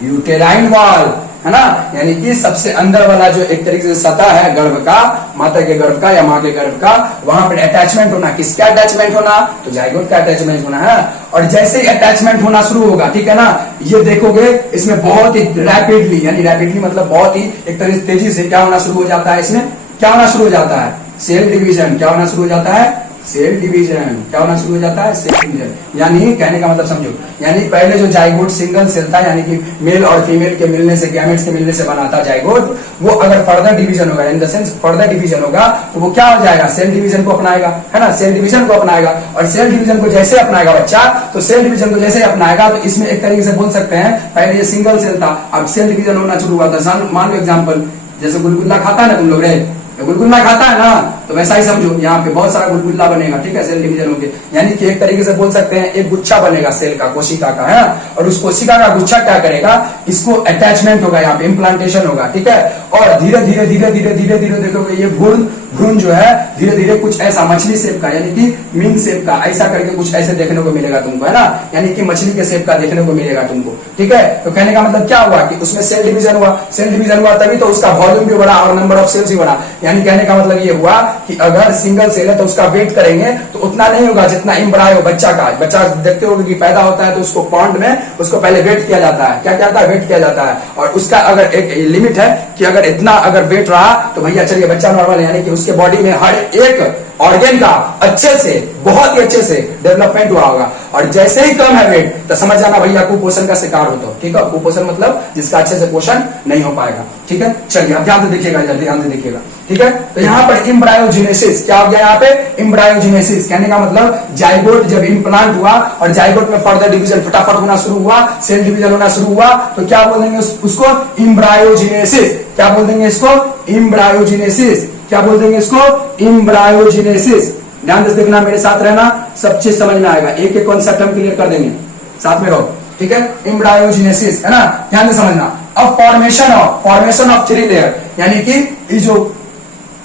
uterine wall, है ना। यानी कि सबसे अंदर वाला जो एक तरीके से सतह है गर्भ का, माता के गर्भ का या माँ के गर्भ का, वहां पर अटैचमेंट होना। किसका अटैचमेंट होना? तो जाइगोट का अटैचमेंट होना है। और जैसे ही अटैचमेंट होना शुरू होगा, ठीक है ना, ये देखोगे इसमें बहुत ही रैपिडली, यानी रैपिडली मतलब बहुत ही एक तरीके से तेजी से क्या होना शुरू हो जाता है? इसमें क्या होना शुरू हो जाता है? Cell division. क्या होना शुरू हो जाता है? Cell division. क्या होना शुरू हो जाता है? Cell division. यानी कहने का मतलब समझो, यानी पहले जो जाइगोट सिंगल सेल था, यानी कि मेल और फीमेल के मिलने से, गैमेट्स के मिलने से बना था जाइगोट, वो अगर फर्दर डिवीजन होगा, इन द सेंस फर्दर डिवीजन होगा तो वो क्या हो जाएगा? सेल डिवीजन को अपनाएगा, है ना। सेल डिवीजन को अपनाएगा और सेल डिवीजन को जैसे अपनाएगा बच्चा, तो सेल डिवीजन को जैसे अपनाएगा तो इसमें एक तरीके से बोल सकते हैं पहले ये सिंगल सेल था, अब सेल डिवीजन होना शुरू हुआ था। मान लो एग्जाम्पल, जैसे गुलगुल्ला खाता है ना तुम लोग, रे गुलगुल्ला खाता है ना, तो वैसा ही समझो यहाँ पे बहुत सारा गुलगुल्ला बनेगा, ठीक है, सेल डिवीजन होके। यानी कि एक तरीके से बोल सकते हैं एक गुच्छा बनेगा सेल का, कोशिका का, है ना। और उस कोशिका का गुच्छा क्या करेगा? इसको अटैचमेंट होगा, यहाँ पे इम्प्लांटेशन होगा, ठीक है। और धीरे धीरे धीरे धीरे धीरे धीरे देखोगे ये भ्रूण जो है धीरे धीरे कुछ ऐसा मछली शेप का, यानी कि मीन शेप का, ऐसा करके कुछ ऐसे देखने को मिलेगा तुमको, है ना। यानी कि मछली के शेप का देखने को मिलेगा तुमको, ठीक है। तो कहने का मतलब क्या हुआ कि उसमें सेल डिवीजन हुआ तभी तो उसका वॉल्यूम भी बढ़ा और नंबर ऑफ सेल्स भी बढ़ा। यानी कहने का मतलब ये हुआ कि अगर सिंगल सेल है तो उसका वेट करेंगे तो उतना नहीं होगा जितना एम्ब्रायो बच्चा का। बच्चा देखते होगे कि पैदा होता है तो उसको पॉन्ड में उसको पहले वेट किया जाता है। क्या कहता है? वेट किया जाता है। और उसका अगर एक लिमिट है कि अगर इतना अगर वेट रहा तो भैया चलिए बच्चा नॉर्मल है, यानी कि उसके बॉडी में हर एक ऑर्गेन का अच्छे से, बहुत ही अच्छे से डेवलपमेंट हुआ होगा। और जैसे ही कम है वेट तो समझ जाना भैया कुपोषण का शिकार होता हो, ठीक है। कुपोषण मतलब जिसका अच्छे से पोषण नहीं हो पाएगा, ठीक है। चलिए अब ध्यान से देखिएगा, ध्यान से देखिएगा, ठीक है। तो यहाँ पर एम्ब्रायोजेनेसिस क्या हो गया? यहाँ पे एम्ब्रायोजेनेसिस कहने का मतलब जाइगोट जब इम्प्लांट हुआ और जाइगोट में फर्दर डिवीजन फटाफट होना शुरू हुआ, सेल डिवीजन होना शुरू हुआ, तो क्या बोल देंगे उसको? एम्ब्रायोजेनेसिस। क्या बोल देंगे इसको? एम्ब्रायोजेनेसिस। क्या बोल देंगे इसको? एम्ब्रायोजेनेसिस। ध्यान से देखना, मेरे साथ रहना, सब चीज समझ में आएगा। एक एक कॉन्सेप्ट हम क्लियर कर देंगे, साथ में रहो, ठीक है। एम्ब्रायोजेनेसिस, है ना, ध्यान से समझना। अब फॉर्मेशन ऑफ 3 लेयर, यानी कि ये जो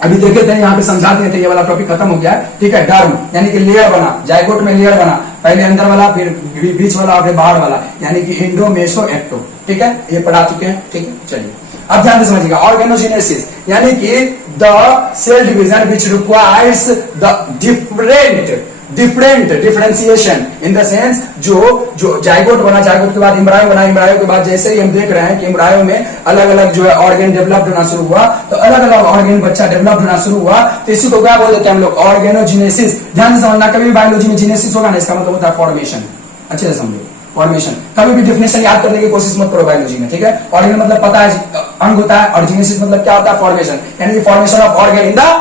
अभी देखे थे यहाँ पे समझा दिए थे, ये वाला टॉपिक खत्म हो गया है, ठीक है। डर्म यानी कि लेयर बना, जायगोट में लेयर बना, पहले अंदर वाला, फिर बीच वाला, फिर बाहर वाला, यानी कि इंडो मेसो एक्टो, ठीक है, ये पढ़ा चुके हैं, ठीक है। चलिए अब ध्यान से समझिएगा, ऑर्गेनोजेनेसिस यानी कि the cell division which requires the different differentiation in the sense जो जायगोट बना, जायगोट के बाद एम्ब्रायो बना, एम्ब्रायो के बाद जैसे ही हम देख रहे हैं कि एम्ब्रायो में अलग अलग जो है ऑर्गेन डेवलप होना शुरू हुआ, तो अलग अलग ऑर्गेन बच्चा डेवलप होना शुरू हुआ, तो इसी को क्या बोल देते हैं हम लोग, ऑर्गेनोजेनेसिस। ध्यान से समझना, कभी भी बायोलॉजी में जीनेसिस होगा ना, इसका मतलब होता है फॉर्मेशन, अच्छे से समझो, फॉर्मेशन। कभी भी डिफिनेशन याद करने की कोशिश मत करो बायोलॉजी में, ठीक है। ऑर्गेन मतलब पता है अंग होता है, और जीनेसिस मतलब क्या होता है, फॉर्मेशन, यानी कि formation of organ in the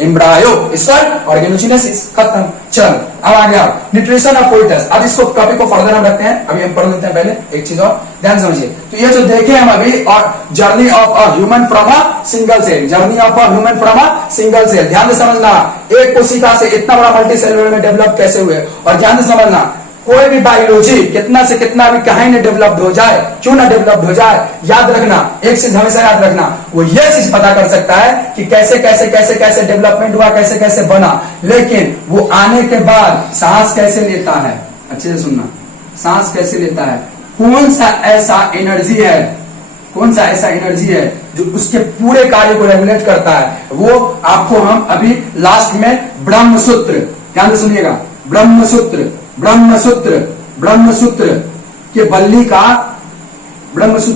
embryo is called organogenesis. खत्म। चल अब आ गया न्यूट्रिशन ऑफ फोइटस। अब इसको टॉपिक को फर्दर हम रखते हैं, अभी हम पढ़ लेते हैं पहले एक चीज और ध्यान समझिए। तो ये जो देखे हम अभी, और journey of a human from a single cell, journey of a human from a single cell. ध्यान से समझना, एक कोशिका से इतना बड़ा मल्टी सेलुलर में डेवलप कैसे हुए, और ध्यान से समझना, कोई भी बायोलॉजी कितना से कितना भी कहीं ना डेवलप्ड हो जाए, क्यों ना डेवलप्ड हो जाए, याद रखना, एक चीज हमेशा याद रखना, वो ये चीज पता कर सकता है कि कैसे कैसे कैसे कैसे डेवलपमेंट हुआ, कैसे कैसे बना, लेकिन वो आने के बाद सांस कैसे लेता है, अच्छे से सुनना, सांस कैसे लेता है, कौन सा ऐसा एनर्जी है, कौन सा ऐसा एनर्जी है जो उसके पूरे कार्य को रेगुलेट करता है, वो आपको हम अभी लास्ट में ब्रह्मसूत्र, ध्यान से सुनिएगा, ब्रह्मसूत्र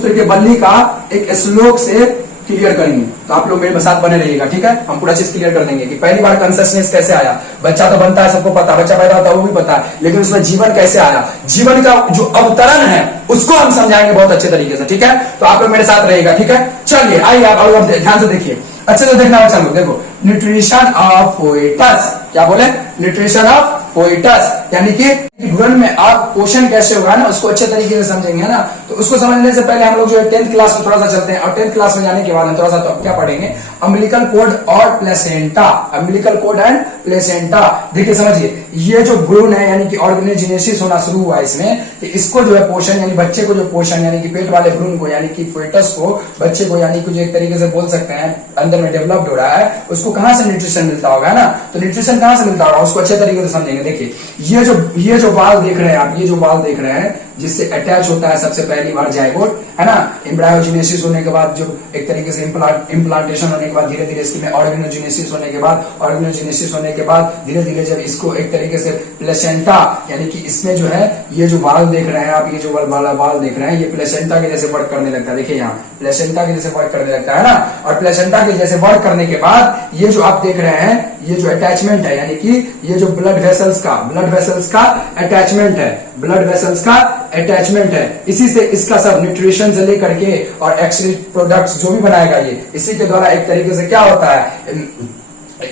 के बल्ली का एक श्लोक से क्लियर करेंगे। तो आप लोग मेरे साथ बने रहिएगा, ठीक है। हम पूरा चीज क्लियर कर देंगे कि पहली बार कॉन्शियसनेस कैसे आया, बच्चा तो बनता है, सबको पता है, बच्चा पैदा होता है वो भी पता है, लेकिन उसमें जीवन कैसे आया, जीवन का जो अवतरण है उसको हम समझाएंगे बहुत अच्छे तरीके से, ठीक है। तो आप लोग मेरे साथ रहिएगा, ठीक है। चलिए आइए आप और ध्यान से देखिए, अच्छे से देखना बच्चा लोग, देखो न्यूट्रिशन ऑफ फोइटस, क्या बोले, न्यूट्रिशन ऑफ फोइटस, यानी कि भ्रूण में आप पोषण कैसे होगा ना, उसको अच्छे तरीके से समझेंगे ना। तो उसको समझने से पहले हम लोग जो है 10th क्लास में थोड़ा सा चलते हैं, और 10th क्लास में जाने के बाद हम थोड़ा सा तो क्या पढ़ेंगे, अम्बिलिकल कोड और placenta, umbilical cord and placenta. देखिए समझिए, ये जो भ्रूण है यानी कि ऑर्गेनोजेनेसिस होना शुरू हुआ इसमें, कि इसको जो है पोषण, यानी बच्चे को जो पोषण, यानी कि पेट वाले भ्रूण को, यानी कि फोइटस को, बच्चे को, यानी कि जो एक तरीके से बोल सकते हैं अंदर में डेवलप्ड हो रहा है, उसको कहां से न्यूट्रिशन मिलता होगा ना। तो न्यूट्रिशन कहां से मिलता होगा उसको अच्छे तरीके से समझेंगे। देखिए ये जो वाल देख रहे हैं आप, ये जो वाल देख रहे हैं जिससे अटैच होता है सबसे पहली बार जायगोट, है ना, एम्ब्रायोजेनेसिस होने के बाद जो एक तरीके से इम्प्लांटेशन होने के बाद धीरे धीरे इसकी में ऑर्गेनोजेनेसिस होने के बाद, ऑर्गेनोजेनेसिस होने के बाद धीरे धीरे जब इसको एक तरीके से प्लेसेंटा, यानी कि इसमें जो है ये जो वाल देख रहे हैं आप, ये जो वाला वाल देख रहे हैं, ये प्लेसेंटा के जैसे वर्क करने लगता है। देखिए यहाँ प्लेसेंटा के जैसे वर्क करने लगता है ना, और प्लेसेंटा के जैसे वर्क करने के बाद ये जो आप देख रहे हैं, ये जो अटैचमेंट है, यानी कि ये जो ब्लड वेसल्स का अटैचमेंट है, ब्लड वेसल्स का अटैचमेंट है, इसी से इसका सब न्यूट्रिशन से लेकर के और एक्सक्रीट प्रोडक्ट्स जो भी बनाएगा ये, इसी के द्वारा एक तरीके से क्या होता है,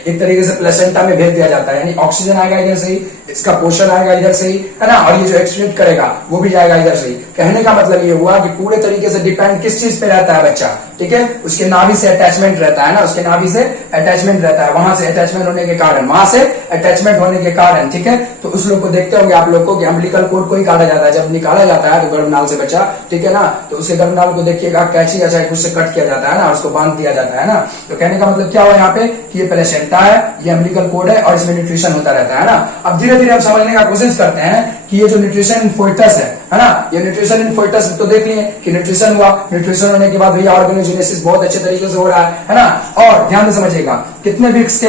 एक तरीके से प्लेसेंटा में भेज दिया जाता है, यानी ऑक्सीजन आएगा इधर से ही, इसका पोषण आएगा इधर से ही, है ना, और ये जो एक्सक्रीट करेगा वो भी जाएगा इधर से ही। कहने का मतलब ये हुआ कि पूरे तरीके से डिपेंड किस चीज पे रहता है बच्चा, ठीक है, उसके नाभि से अटैचमेंट रहता है ना, उसके नाभि से अटैचमेंट रहता है, वहां से अटैचमेंट होने के कारण, वहां से अटैचमेंट होने के कारण, ठीक है। तो उस लोग को देखते होंगे आप लोग को कि अम्बिलिकल कोड को ही काटा जाता है, जब निकाला जाता है तो गर्भनाल से बच्चा, ठीक है ना, तो उसके गर्भनाल को देखिएगा कैंची या चाहे कुछ से कट किया जाता है ना, उसको बांध दिया जाता है ना। तो कहने का मतलब क्या हुआ यहाँ पे कि ये प्लेसेंटा है, ये अम्बिलिकल कोड है, और इसमें न्यूट्रिशन होता रहता है ना। अब धीरे धीरे हम समझने का कोशिश करते हैं कि ये जो न्यूट्रिशन इन फोइटस है ना, ये न्यूट्रिशन इन फोइटस तो देख लिए कि न्यूट्रिशन हुआ, न्यूट्रिशन होने के बाद भैया ऑर्गेनोजेनेसिस बहुत अच्छे तरीके से हो रहा है ना। और ध्यान से समझिएगा, कितने वीक्स के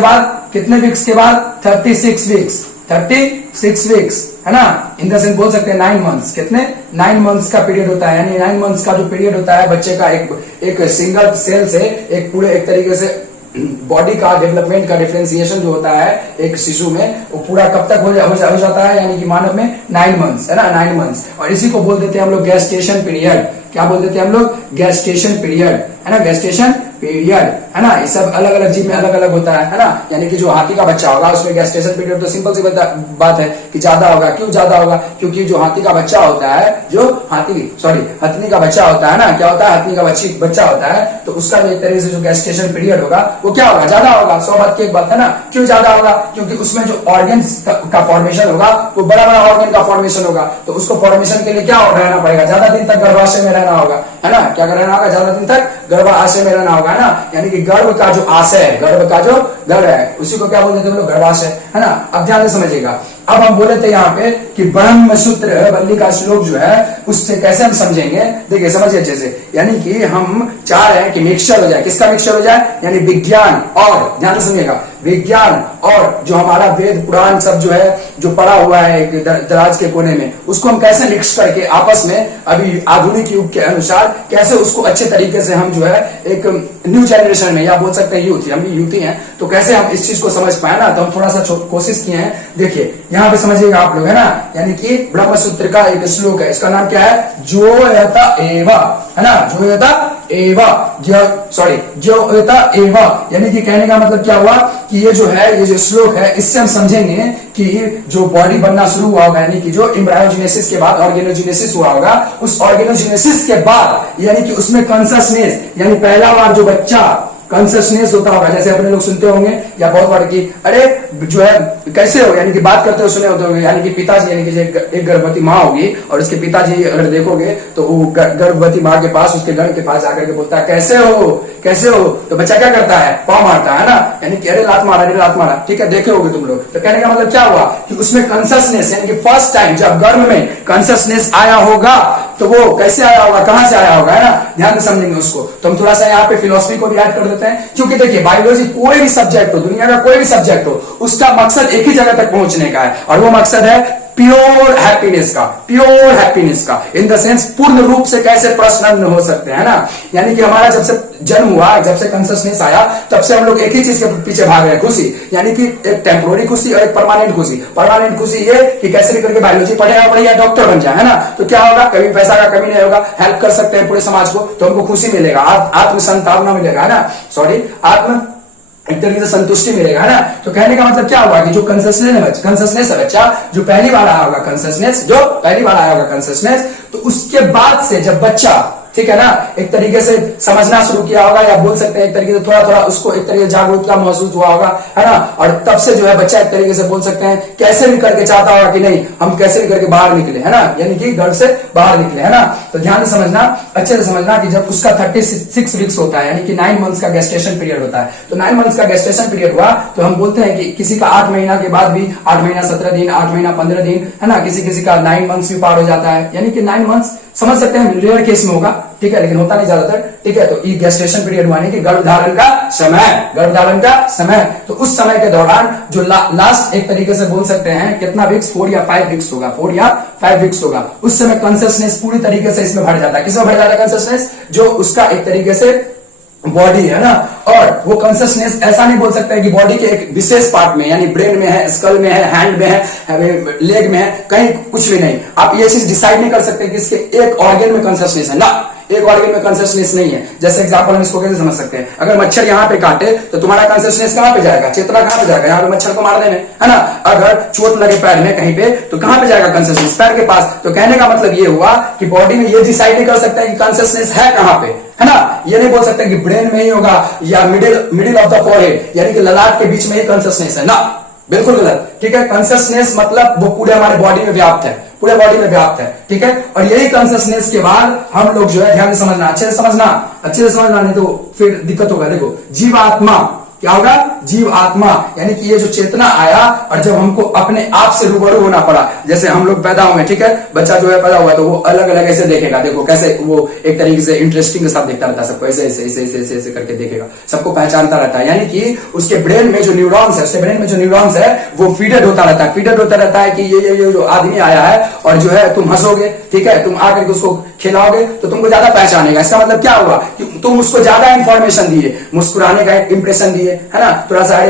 बाद 36 वीक्स, है ना, इन द सेंस बोल सकते हैं 9 मंथ्स, कितने 9 मंथ्स का पीरियड होता है, यानी 9 मंथ्स का जो पीरियड होता है बच्चे का, एक सिंगल सेल से एक पूरे एक तरीके से बॉडी का डेवलपमेंट का डिफरेंशिएशन जो होता है एक शिशु में, वो पूरा कब तक हो जाता है, यानी कि मानव में 9 मंथ्स, है ना, 9 मंथ्स। और इसी को बोल देते हैं हम लोग गेस्टेशन पीरियड। क्या बोल देते हैं हम लोग, गेस्टेशन पीरियड, है ना, गेस्टेशन पीरियड, है ना। ये सब अलग अलग जीव में अलग अलग होता है ना। यानी कि जो हाथी का बच्चा होगा उसमें गेस्टेशन पीरियड तो सिंपल सी बात है कि ज्यादा होगा। क्यों ज्यादा होगा? क्योंकि जो हाथी का बच्चा होता है, जो हथनी का बच्चा होता है ना, क्या होता है, हथनी का बच्चा होता है, तो उसका एक तरीके से जो गेस्टेशन पीरियड होगा वो क्या होगा, ज्यादा होगा। 100 बात की एक बात है ना। क्यों ज्यादा होगा? क्योंकि उसमें जो ऑर्गन्स का फॉर्मेशन होगा वो बड़ा बड़ा ऑर्गन का फॉर्मेशन होगा, तो उसको फॉर्मेशन के लिए क्या रहना पड़ेगा, ज्यादा दिन तक गर्भाशय में रहना होगा, है ना। क्या रहना होगा? ज्यादा दिन तक गर्भाशय में रहना होगा, है ना। यानी कि गर्भ का जो आशय है, गर्भ है, उसी को क्या बोलते थे हम लोग, गर्भाशय, है ना। अब ध्यान से समझिएगा। अब हम बोले थे यहाँ पे कि ब्रह्म सूत्र वल्ली का श्लोक जो है उससे कैसे हम समझेंगे, देखिए समझिए अच्छे से। यानी कि हम चाह रहे हैं कि मिक्सचर हो जाए। किसका मिक्सचर हो जाए? यानी विज्ञान और, ध्यान से सुनिएगा, विज्ञान और जो हमारा वेद पुराण सब जो है, जो पड़ा हुआ है एक दराज के कोने में, उसको हम कैसे मिक्स करके आपस में अभी आधुनिक युग के अनुसार कैसे उसको अच्छे तरीके से हम जो है एक न्यू जनरेशन में, या बोल सकते हैं यूथ, हम भी यूथ ही हैं, तो कैसे हम इस चीज को समझ पाए ना। तो हम थोड़ा सा कोशिश किए हैं। देखिए यहाँ पे समझिएगा आप लोग, है ना। यानी कि ब्रह्म सूत्र का एक श्लोक है, इसका नाम क्या है, जो यथा एवा, है ना, जो यथा एवा, जो यथा एवा। यानी कि कहने का मतलब क्या हुआ कि ये जो है, ये जो श्लोक है, इससे हम समझेंगे कि जो बॉडी बनना शुरू हुआ होगा, यानी कि जो एम्ब्रायोजेनेसिस के बाद ऑर्गेनोजेनेसिस हुआ होगा, उस ऑर्गेनोजेनेसिस के बाद यानी कि उसमें कॉन्शसनेस, यानी पहला बार जो बच्चा कॉन्शसनेस होता होगा, जैसे अपने लोग सुनते होंगे या बहुत बार की, अरे जो है कैसे हो, यानी कि बात करते हो सुने होते होंगे, यानी कि पिताजी, यानी कि एक गर्भवती माँ होगी और उसके पिताजी अगर देखोगे तो वो गर्भवती माँ के पास, उसके घर के पास जाकर के बोलता है कैसे हो, तो बच्चा क्या करता है, पाँव मारता है ना, यानी कि अरे लात मारा, ठीक है, देखे होगे तुम लोग। तो कहने का मतलब क्या हुआ कि उसमें कॉन्शसनेस, यानी कि फर्स्ट टाइम जब गर्भ में कॉन्शसनेस आया होगा तो वो कैसे आया होगा, कहां से आया होगा, है ना। ध्यान से समझेंगे उसको। तो हम थोड़ा सा यहाँ पे फिलोसफी को भी ऐड कर देते हैं, क्योंकि देखिए बायोलॉजी कोई भी सब्जेक्ट हो, दुनिया का कोई भी सब्जेक्ट हो, उसका मकसद एक ही जगह तक पहुंचने का है, और वो मकसद है प्योर हैप्पीनेस का, इन द सेंस पूर्ण रूप से कैसे प्रश्न हो सकते हैं, ना। यानी कि हमारा जब से जन्म हुआ, जब से कॉन्शसनेस आया, तब से हम लोग एक ही चीज के पीछे भाग रहे हैं, खुशी, यानी कि एक टेम्पोररी खुशी और एक परमानेंट खुशी ये कि कैसे भी करके बायोलॉजी पढ़ेगा, डॉक्टर बन जाए, है ना। तो क्या होगा, कभी पैसा का कमी नहीं होगा, हेल्प कर सकते हैं पूरे समाज को, तो हमको खुशी मिलेगा, आत्म संतावना मिलेगा, है ना, एक तरीके से संतुष्टि मिलेगा, है ना। तो कहने का मतलब क्या हुआ कि जो कॉन्शसनेस है बच्चा, जो पहली बार आया होगा कॉन्शसनेस, तो उसके बाद से जब बच्चा, ठीक है ना, एक तरीके से समझना शुरू किया होगा, या बोल सकते हैं एक तरीके से थोड़ा उसको एक तरीके से जागरूकता महसूस हुआ होगा, है ना। और तब से जो है बच्चा एक तरीके से बोल सकते हैं कैसे भी करके चाहता होगा कि नहीं, हम कैसे भी करके बाहर निकले, है ना, यानी कि घर से बाहर निकले, है ना। तो ध्यान से समझना, अच्छे से समझना कि जब उसका 36 वीक्स होता है, यानी कि 9 मंथ्स का गेस्टेशन पीरियड होता है, तो 9 मंथ्स का गेस्टेशन पीरियड हुआ तो हम बोलते हैं कि किसी का 8 महीना के बाद भी, 8 महीना 17 दिन, 8 महीना 15 दिन, है ना, किसी का 9 मंथ्स भी पार हो जाता है, यानी कि 9 मंथ्स समझ सकते हैं, रेयर केस में होगा, ठीक है, लेकिन होता नहीं ज्यादातर, ठीक है। तो ये गेस्टेशन पीरियड हुआ, कि गर्भधारण का समय, तो उस समय के दौरान जो लास्ट एक तरीके से बोल सकते हैं कितना वीक्स, 4 या 5 वीक्स होगा, उस समय कॉन्शसनेस पूरी तरीके से इसमें भर जाता है। किसमें भर जाता है कॉन्शसनेस? जो उसका एक तरीके से बॉडी है ना, और वो कॉन्शसनेस ऐसा नहीं बोल सकते कि बॉडी के एक विशेष पार्ट में, यानी ब्रेन में है, स्कल में है, हैंड में है, लेग में है, कहीं कुछ भी नहीं। आप ये चीज डिसाइड नहीं कर सकते कि इसके एक ऑर्गन में कॉन्शसनेस है ना, एक ऑर्गन में कॉन्शसनेस नहीं है। जैसे एग्जांपल हम इसको कैसे समझ सकते हैं, अगर मच्छर यहाँ पे काटे तो तुम्हारा कॉन्शसनेस कहां पे जाएगा, चेतना कहां पे जाएगा, यहाँ पे मच्छर को मारने में, है ना। अगर चोट लगे पैर में कहीं पे तो कहां पे जाएगा कॉन्शसनेस, पैर के पास। तो कहने का मतलब ये हुआ कि बॉडी में ये डिसाइड नहीं कर सकता कि कॉन्शसनेस है कहां पे, है ना। ये नहीं बोल सकते कि ब्रेन में ही होगा या मिडिल ऑफ द फॉरहेड, यानी कि ललाट के बीच में ही कॉन्शसनेस है ना, बिल्कुल गलत, ठीक है। कॉन्शसनेस मतलब वो पूरे हमारे बॉडी में व्याप्त है, ठीक है। और यही कॉन्शसनेस के बाद हम लोग जो है, ध्यान से समझना, अच्छे से समझना, नहीं तो फिर दिक्कत होगा। देखो, जीवात्मा क्या होगा, जीवात्मा, यानी कि ये जो चेतना आया, और जब हमको अपने आप से रूबरू होना पड़ा, जैसे हम लोग पैदा हुए, ठीक है, बच्चा जो है पैदा हुआ तो वो अलग अलग ऐसे देखेगा, देखो कैसे वो एक तरीके से इंटरेस्टिंग के साथ देखता रहता है, सबको ऐसे करके देखेगा, सबको पहचानता रहता है, यानी कि उसके ब्रेन में जो न्यूरॉन्स है वो फीडेड होता रहता है कि ये जो आदमी आया है, और जो है तुम हंसोगे, ठीक है, तुम आकर के उसको खिलाओगे तो तुमको ज्यादा पहचानेगा। इसका मतलब क्या हुआ कि तुम उसको ज्यादा इंफॉर्मेशन दिए, मुस्कुराने का इंप्रेशन दिए, है ना, थोड़ा सा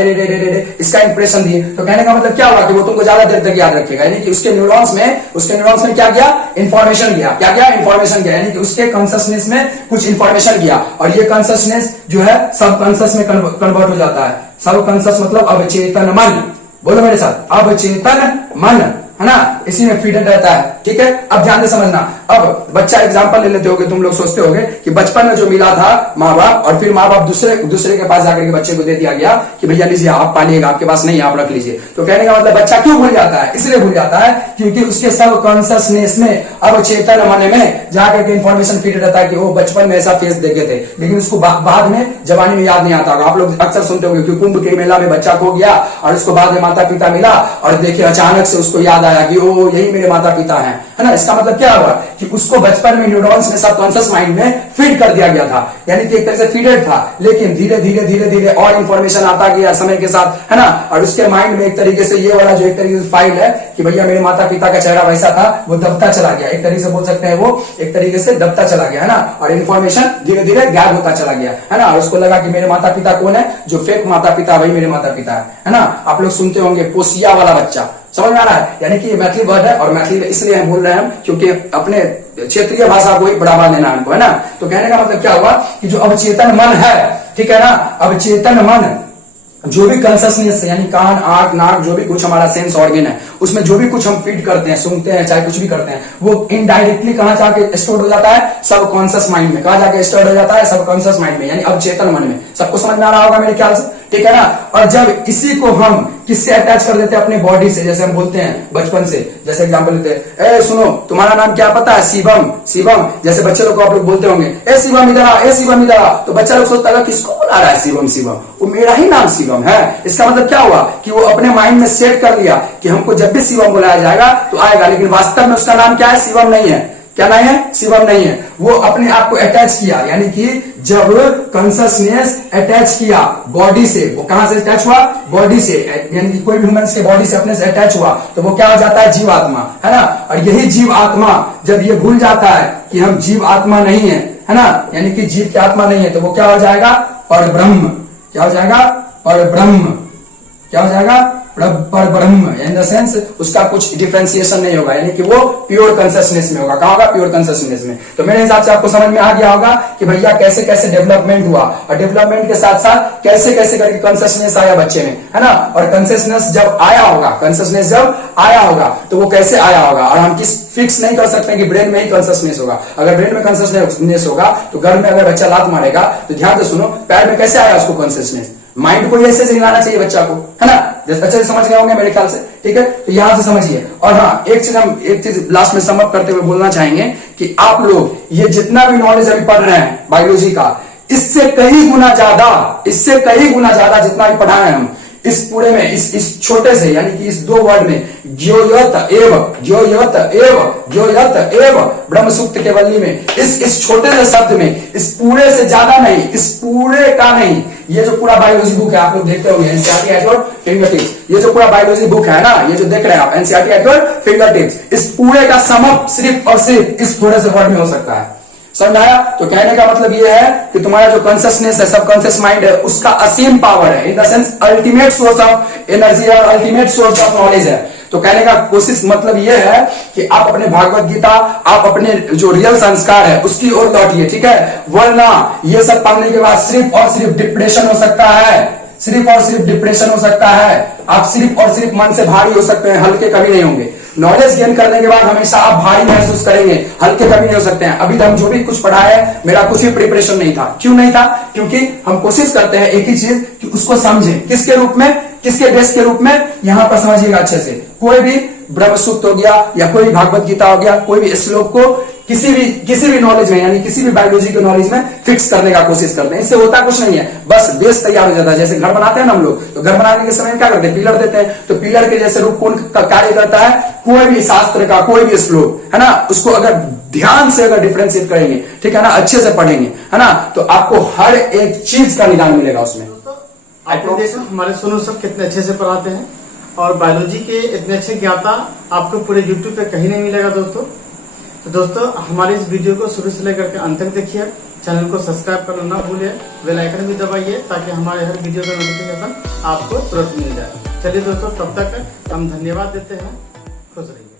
इसका इंप्रेशन दिए, तो कहने का मतलब क्या हुआ कि वो तुमको ज्यादा देर तक याद रखेगा, यानी कि उसके न्यूरॉन्स में क्या गया, इंफॉर्मेशन गया, क्या गया, इंफॉर्मेशन गया, यानी कि उसके कॉन्शियसनेस में कुछ इंफॉर्मेशन गया, और ये कॉन्शियसनेस जो है सब कॉन्शियस में कन्वर्ट हो जाता है। सब कॉन्शियस मतलब अवचेतन मन, बोलो मेरे साथ, अवचेतन मन, है ना, इसी में फीडर रहता है। ठीक है, अब ध्यान से समझना। अब बच्चा एग्जांपल ले लेते होगे, तुम लोग सोचते होगे कि बचपन में जो मिला था माँ बाप, और फिर माँ बाप दूसरे के पास जाकर के बच्चे को दे दिया गया कि भैया लीजिए आप पालिएगा, आपके पास नहीं, आप रख लीजिए। तो कहने का मतलब बच्चा क्यों भूल जाता है, इसलिए भूल जाता है क्योंकि उसके सब कॉन्शियसनेस में, अवचेतन मन में जाकर के इन्फॉर्मेशन फीड रहता है कि वो बचपन में ऐसा फेस देखे थे, लेकिन उसको बाद में जवानी में याद नहीं आता होगा। आप लोग अक्सर सुनते होंगे कि कुंभ के मेला में बच्चा खो गया और उसको बाद में माता पिता मिला और देखिए अचानक से उसको याद आया कि ओ यही मेरे माता पिता हैं, है ना। इसका मतलब क्या हुआ कि उसको बचपन में न्यूरॉन्स में सबकॉन्शियस माइंड में फीड कर दिया गया था, यानी कि एक तरह से फीडेड था, लेकिन धीरे धीरे और इंफॉर्मेशन आता गया समय के साथ, है ना, और उसके माइंड में एक तरीके से ये वाला जो एक तरीके से फाइल है कि भैया मेरे माता पिता का चेहरा वैसा था, वो दबता चला गया, एक तरीके से बोल सकते हैं वो एक तरीके से दबता चला गया, है ना, और इन्फॉर्मेशन धीरे धीरे गायब होता चला गया, है ना, और उसको लगा कि मेरे माता पिता कौन है, जो फेक माता पिता वही मेरे माता पिता है ना। आप लोग सुनते होंगे पोसिया वाला बच्चा, समझ में आ रहा है, यानी कि ये मैथिली वर्ड है, और मैथिली इसलिए हम बोल रहे हैं क्योंकि अपने क्षेत्रीय भाषा को ही बढ़ावा देना हमको, है ना। तो कहने का मतलब क्या हुआ कि जो अवचेतन मन है, ठीक है ना, अवचेतन मन जो भी कॉन्शियसनेस यानी कान, आंख, नाक, जो भी कुछ हमारा सेंस ऑर्गन है, उसमें जो भी कुछ हम फीड करते हैं, सुनते हैं, चाहे कुछ भी करते हैं, वो इनडायरेक्टली कहां जाके स्टोर हो जाता है, सबकॉन्शियस माइंड में। कहां जाके स्टोर हो जाता है, सबकॉन्शियस माइंड में, यानी अवचेतन मन में। सबको समझ में आ रहा होगा मेरे ख्याल से, ठीक है ना। और जब इसी को हम किससे अटैच कर देते हैं, अपने बॉडी से, जैसे हम बोलते हैं बचपन से, जैसे एग्जांपल लेते हैं, ए सुनो तुम्हारा नाम क्या पता है, शिवम, शिवम, जैसे बच्चे लोग को आप लोग बोलते होंगे, ए शिवम इधर आ, ए शिवम इधर आ, तो बच्चा लोग सोचता है किसको बुला रहा है शिवम, शिवम, वो मेरा ही नाम शिवम है। इसका मतलब क्या हुआ कि वो अपने माइंड में सेट कर लिया कि हमको जब भी शिवम बुलाया जाएगा तो आएगा, लेकिन वास्तव में उसका नाम क्या है, शिवम नहीं है। क्या नहीं है, शिवम नहीं है। वो अपने आप को अटैच किया, यानी कि जब कॉन्शियसनेस अटैच किया बॉडी से, वो कहां से अटैच हुआ, बॉडी से, यानी कि कोई भी ह्यूमंस के बॉडी से अपने से अटैच हुआ, तो वो क्या हो जाता है, जीव आत्मा, है ना। और यही जीव आत्मा जब ये भूल जाता है कि हम जीव आत्मा नहीं है ना, यानी कि जीव की आत्मा नहीं है, तो वो क्या हो जाएगा, पर ब्रह्म। क्या हो जाएगा, पर ब्रह्म। क्या हो जाएगा, पर ब्रह्म, इन द सेंस उसका कुछ डिफरेंशिएशन नहीं होगा, यानी कि वो प्योर कॉन्शियसनेस में होगा। कहां होगा, प्योर कॉन्शियसनेस में। तो मेरे हिसाब से आपको समझ में आ गया होगा कि भैया कैसे कैसे डेवलपमेंट हुआ, और डेवलपमेंट के साथ साथ कैसे कैसे करके कॉन्शियसनेस आया बच्चे में, है ना। और कॉन्शियसनेस जब आया होगा, कॉन्शियसनेस जब आया होगा तो वो कैसे आया होगा, और हम किस फिक्स नहीं कर सकते कि ब्रेन में ही कॉन्शियसनेस होगा। अगर ब्रेन में कॉन्शियसनेस होगा तो घर में अगर बच्चा लात मारेगा तो ध्यान से सुनो, पैर में कैसे आया उसको कॉन्शियसनेस, माइंड को ऐसे हिलाना चाहिए बच्चा को, है ना। अच्छे से समझ गए होंगे मेरे ख्याल से, ठीक है। तो यहां से समझिए। और हाँ, एक चीज लास्ट में समअप करते हुए बोलना चाहेंगे कि आप लोग ये जितना भी नॉलेज अभी पढ़ रहे हैं बायोलॉजी का, इससे कई गुना ज्यादा जितना भी पढ़ा है हम इस पूरे में, इस छोटे से, यानी कि इस 2 वर्ड में, ज्योयत एव ब्रह्म सूक्त केवली में, इस छोटे से शब्द में, इस पूरे से ज्यादा नहीं, इस पूरे का नहीं, ये जो पूरा बायोलॉजी बुक है आप लोग देखते होंगे, एनसीईआरटी एट योर फिंगरटिप्स, ये जो पूरा बायोलॉजी बुक है ना, ये जो देख रहे हैं आप, एनसीईआरटी एट योर फिंगरटिप्स, इस पूरे का समअप सिर्फ और सिर्फ इस थोड़े से वर्ड में हो सकता है। समझ आया। तो कहने का मतलब ये है कि तुम्हारा जो कॉन्शियसनेस है, सबकॉन्शियस माइंड है, उसका असीम पावर है, इन the sense ultimate source of energy और अल्टीमेट सोर्स ऑफ नॉलेज है। तो कहने का कोशिश मतलब ये है कि आप अपने भागवत गीता, आप अपने जो रियल संस्कार है उसकी ओर लौटिए, ठीक है। वरना ये सब पढ़ने के बाद सिर्फ और सिर्फ डिप्रेशन हो सकता है, सिर्फ और सिर्फ डिप्रेशन हो सकता है। आप सिर्फ और सिर्फ मन से भारी हो सकते हैं, हल्के कभी नहीं होंगे। नॉलेज गेन करने के बाद हमेशा आप भारी महसूस करेंगे, हल्के कभी नहीं हो सकते हैं। अभी तक हम जो भी कुछ पढ़ा है, मेरा कुछ भी प्रिपरेशन नहीं था। क्यों नहीं था? क्योंकि हम कोशिश करते हैं एक ही चीज कि उसको समझें, किसके रूप में, किसके बेस के रूप में। यहां पर समझिएगा अच्छे से, कोई भी ब्रह्म सूक्त हो गया या कोई भागवत गीता हो गया, कोई भी श्लोक को किसी भी नॉलेज में, यानी किसी भी बायोलॉजी के नॉलेज में फिक्स करने का कोशिश करते हैं। इससे होता कुछ नहीं है, बस बेस तैयार हो जाता है। जैसे घर बनाते हैं ना हम लोग, तो घर बनाने के समय क्या करते हैं, पिलर देते हैं। तो पिलर के जैसे रूप कौन का कार्य करता है, कोई भी शास्त्र का कोई भी श्लोक, है ना, उसको अगर ध्यान से अगर डिफरेंशिएट करेंगे, ठीक है ना, अच्छे से पढ़ेंगे, है ना, तो आपको हर एक चीज का निदान मिलेगा उसमें। आपने देखा हमारे सोनू सर कितने अच्छे से पढ़ाते हैं, और बायोलॉजी के इतने अच्छे ज्ञाता आपको पूरे यूट्यूब पे कहीं नहीं मिलेगा दोस्तों। तो दोस्तों हमारे इस वीडियो को शुरू से लेकर के अंत तक देखिए, चैनल को सब्सक्राइब करना ना भूलिए, बेल आइकन भी दबाइए ताकि हमारे हर वीडियो का नोटिफिकेशन आपको तुरंत मिल जाए। चलिए दोस्तों, तब तक हम धन्यवाद देते हैं। खुश रहिए।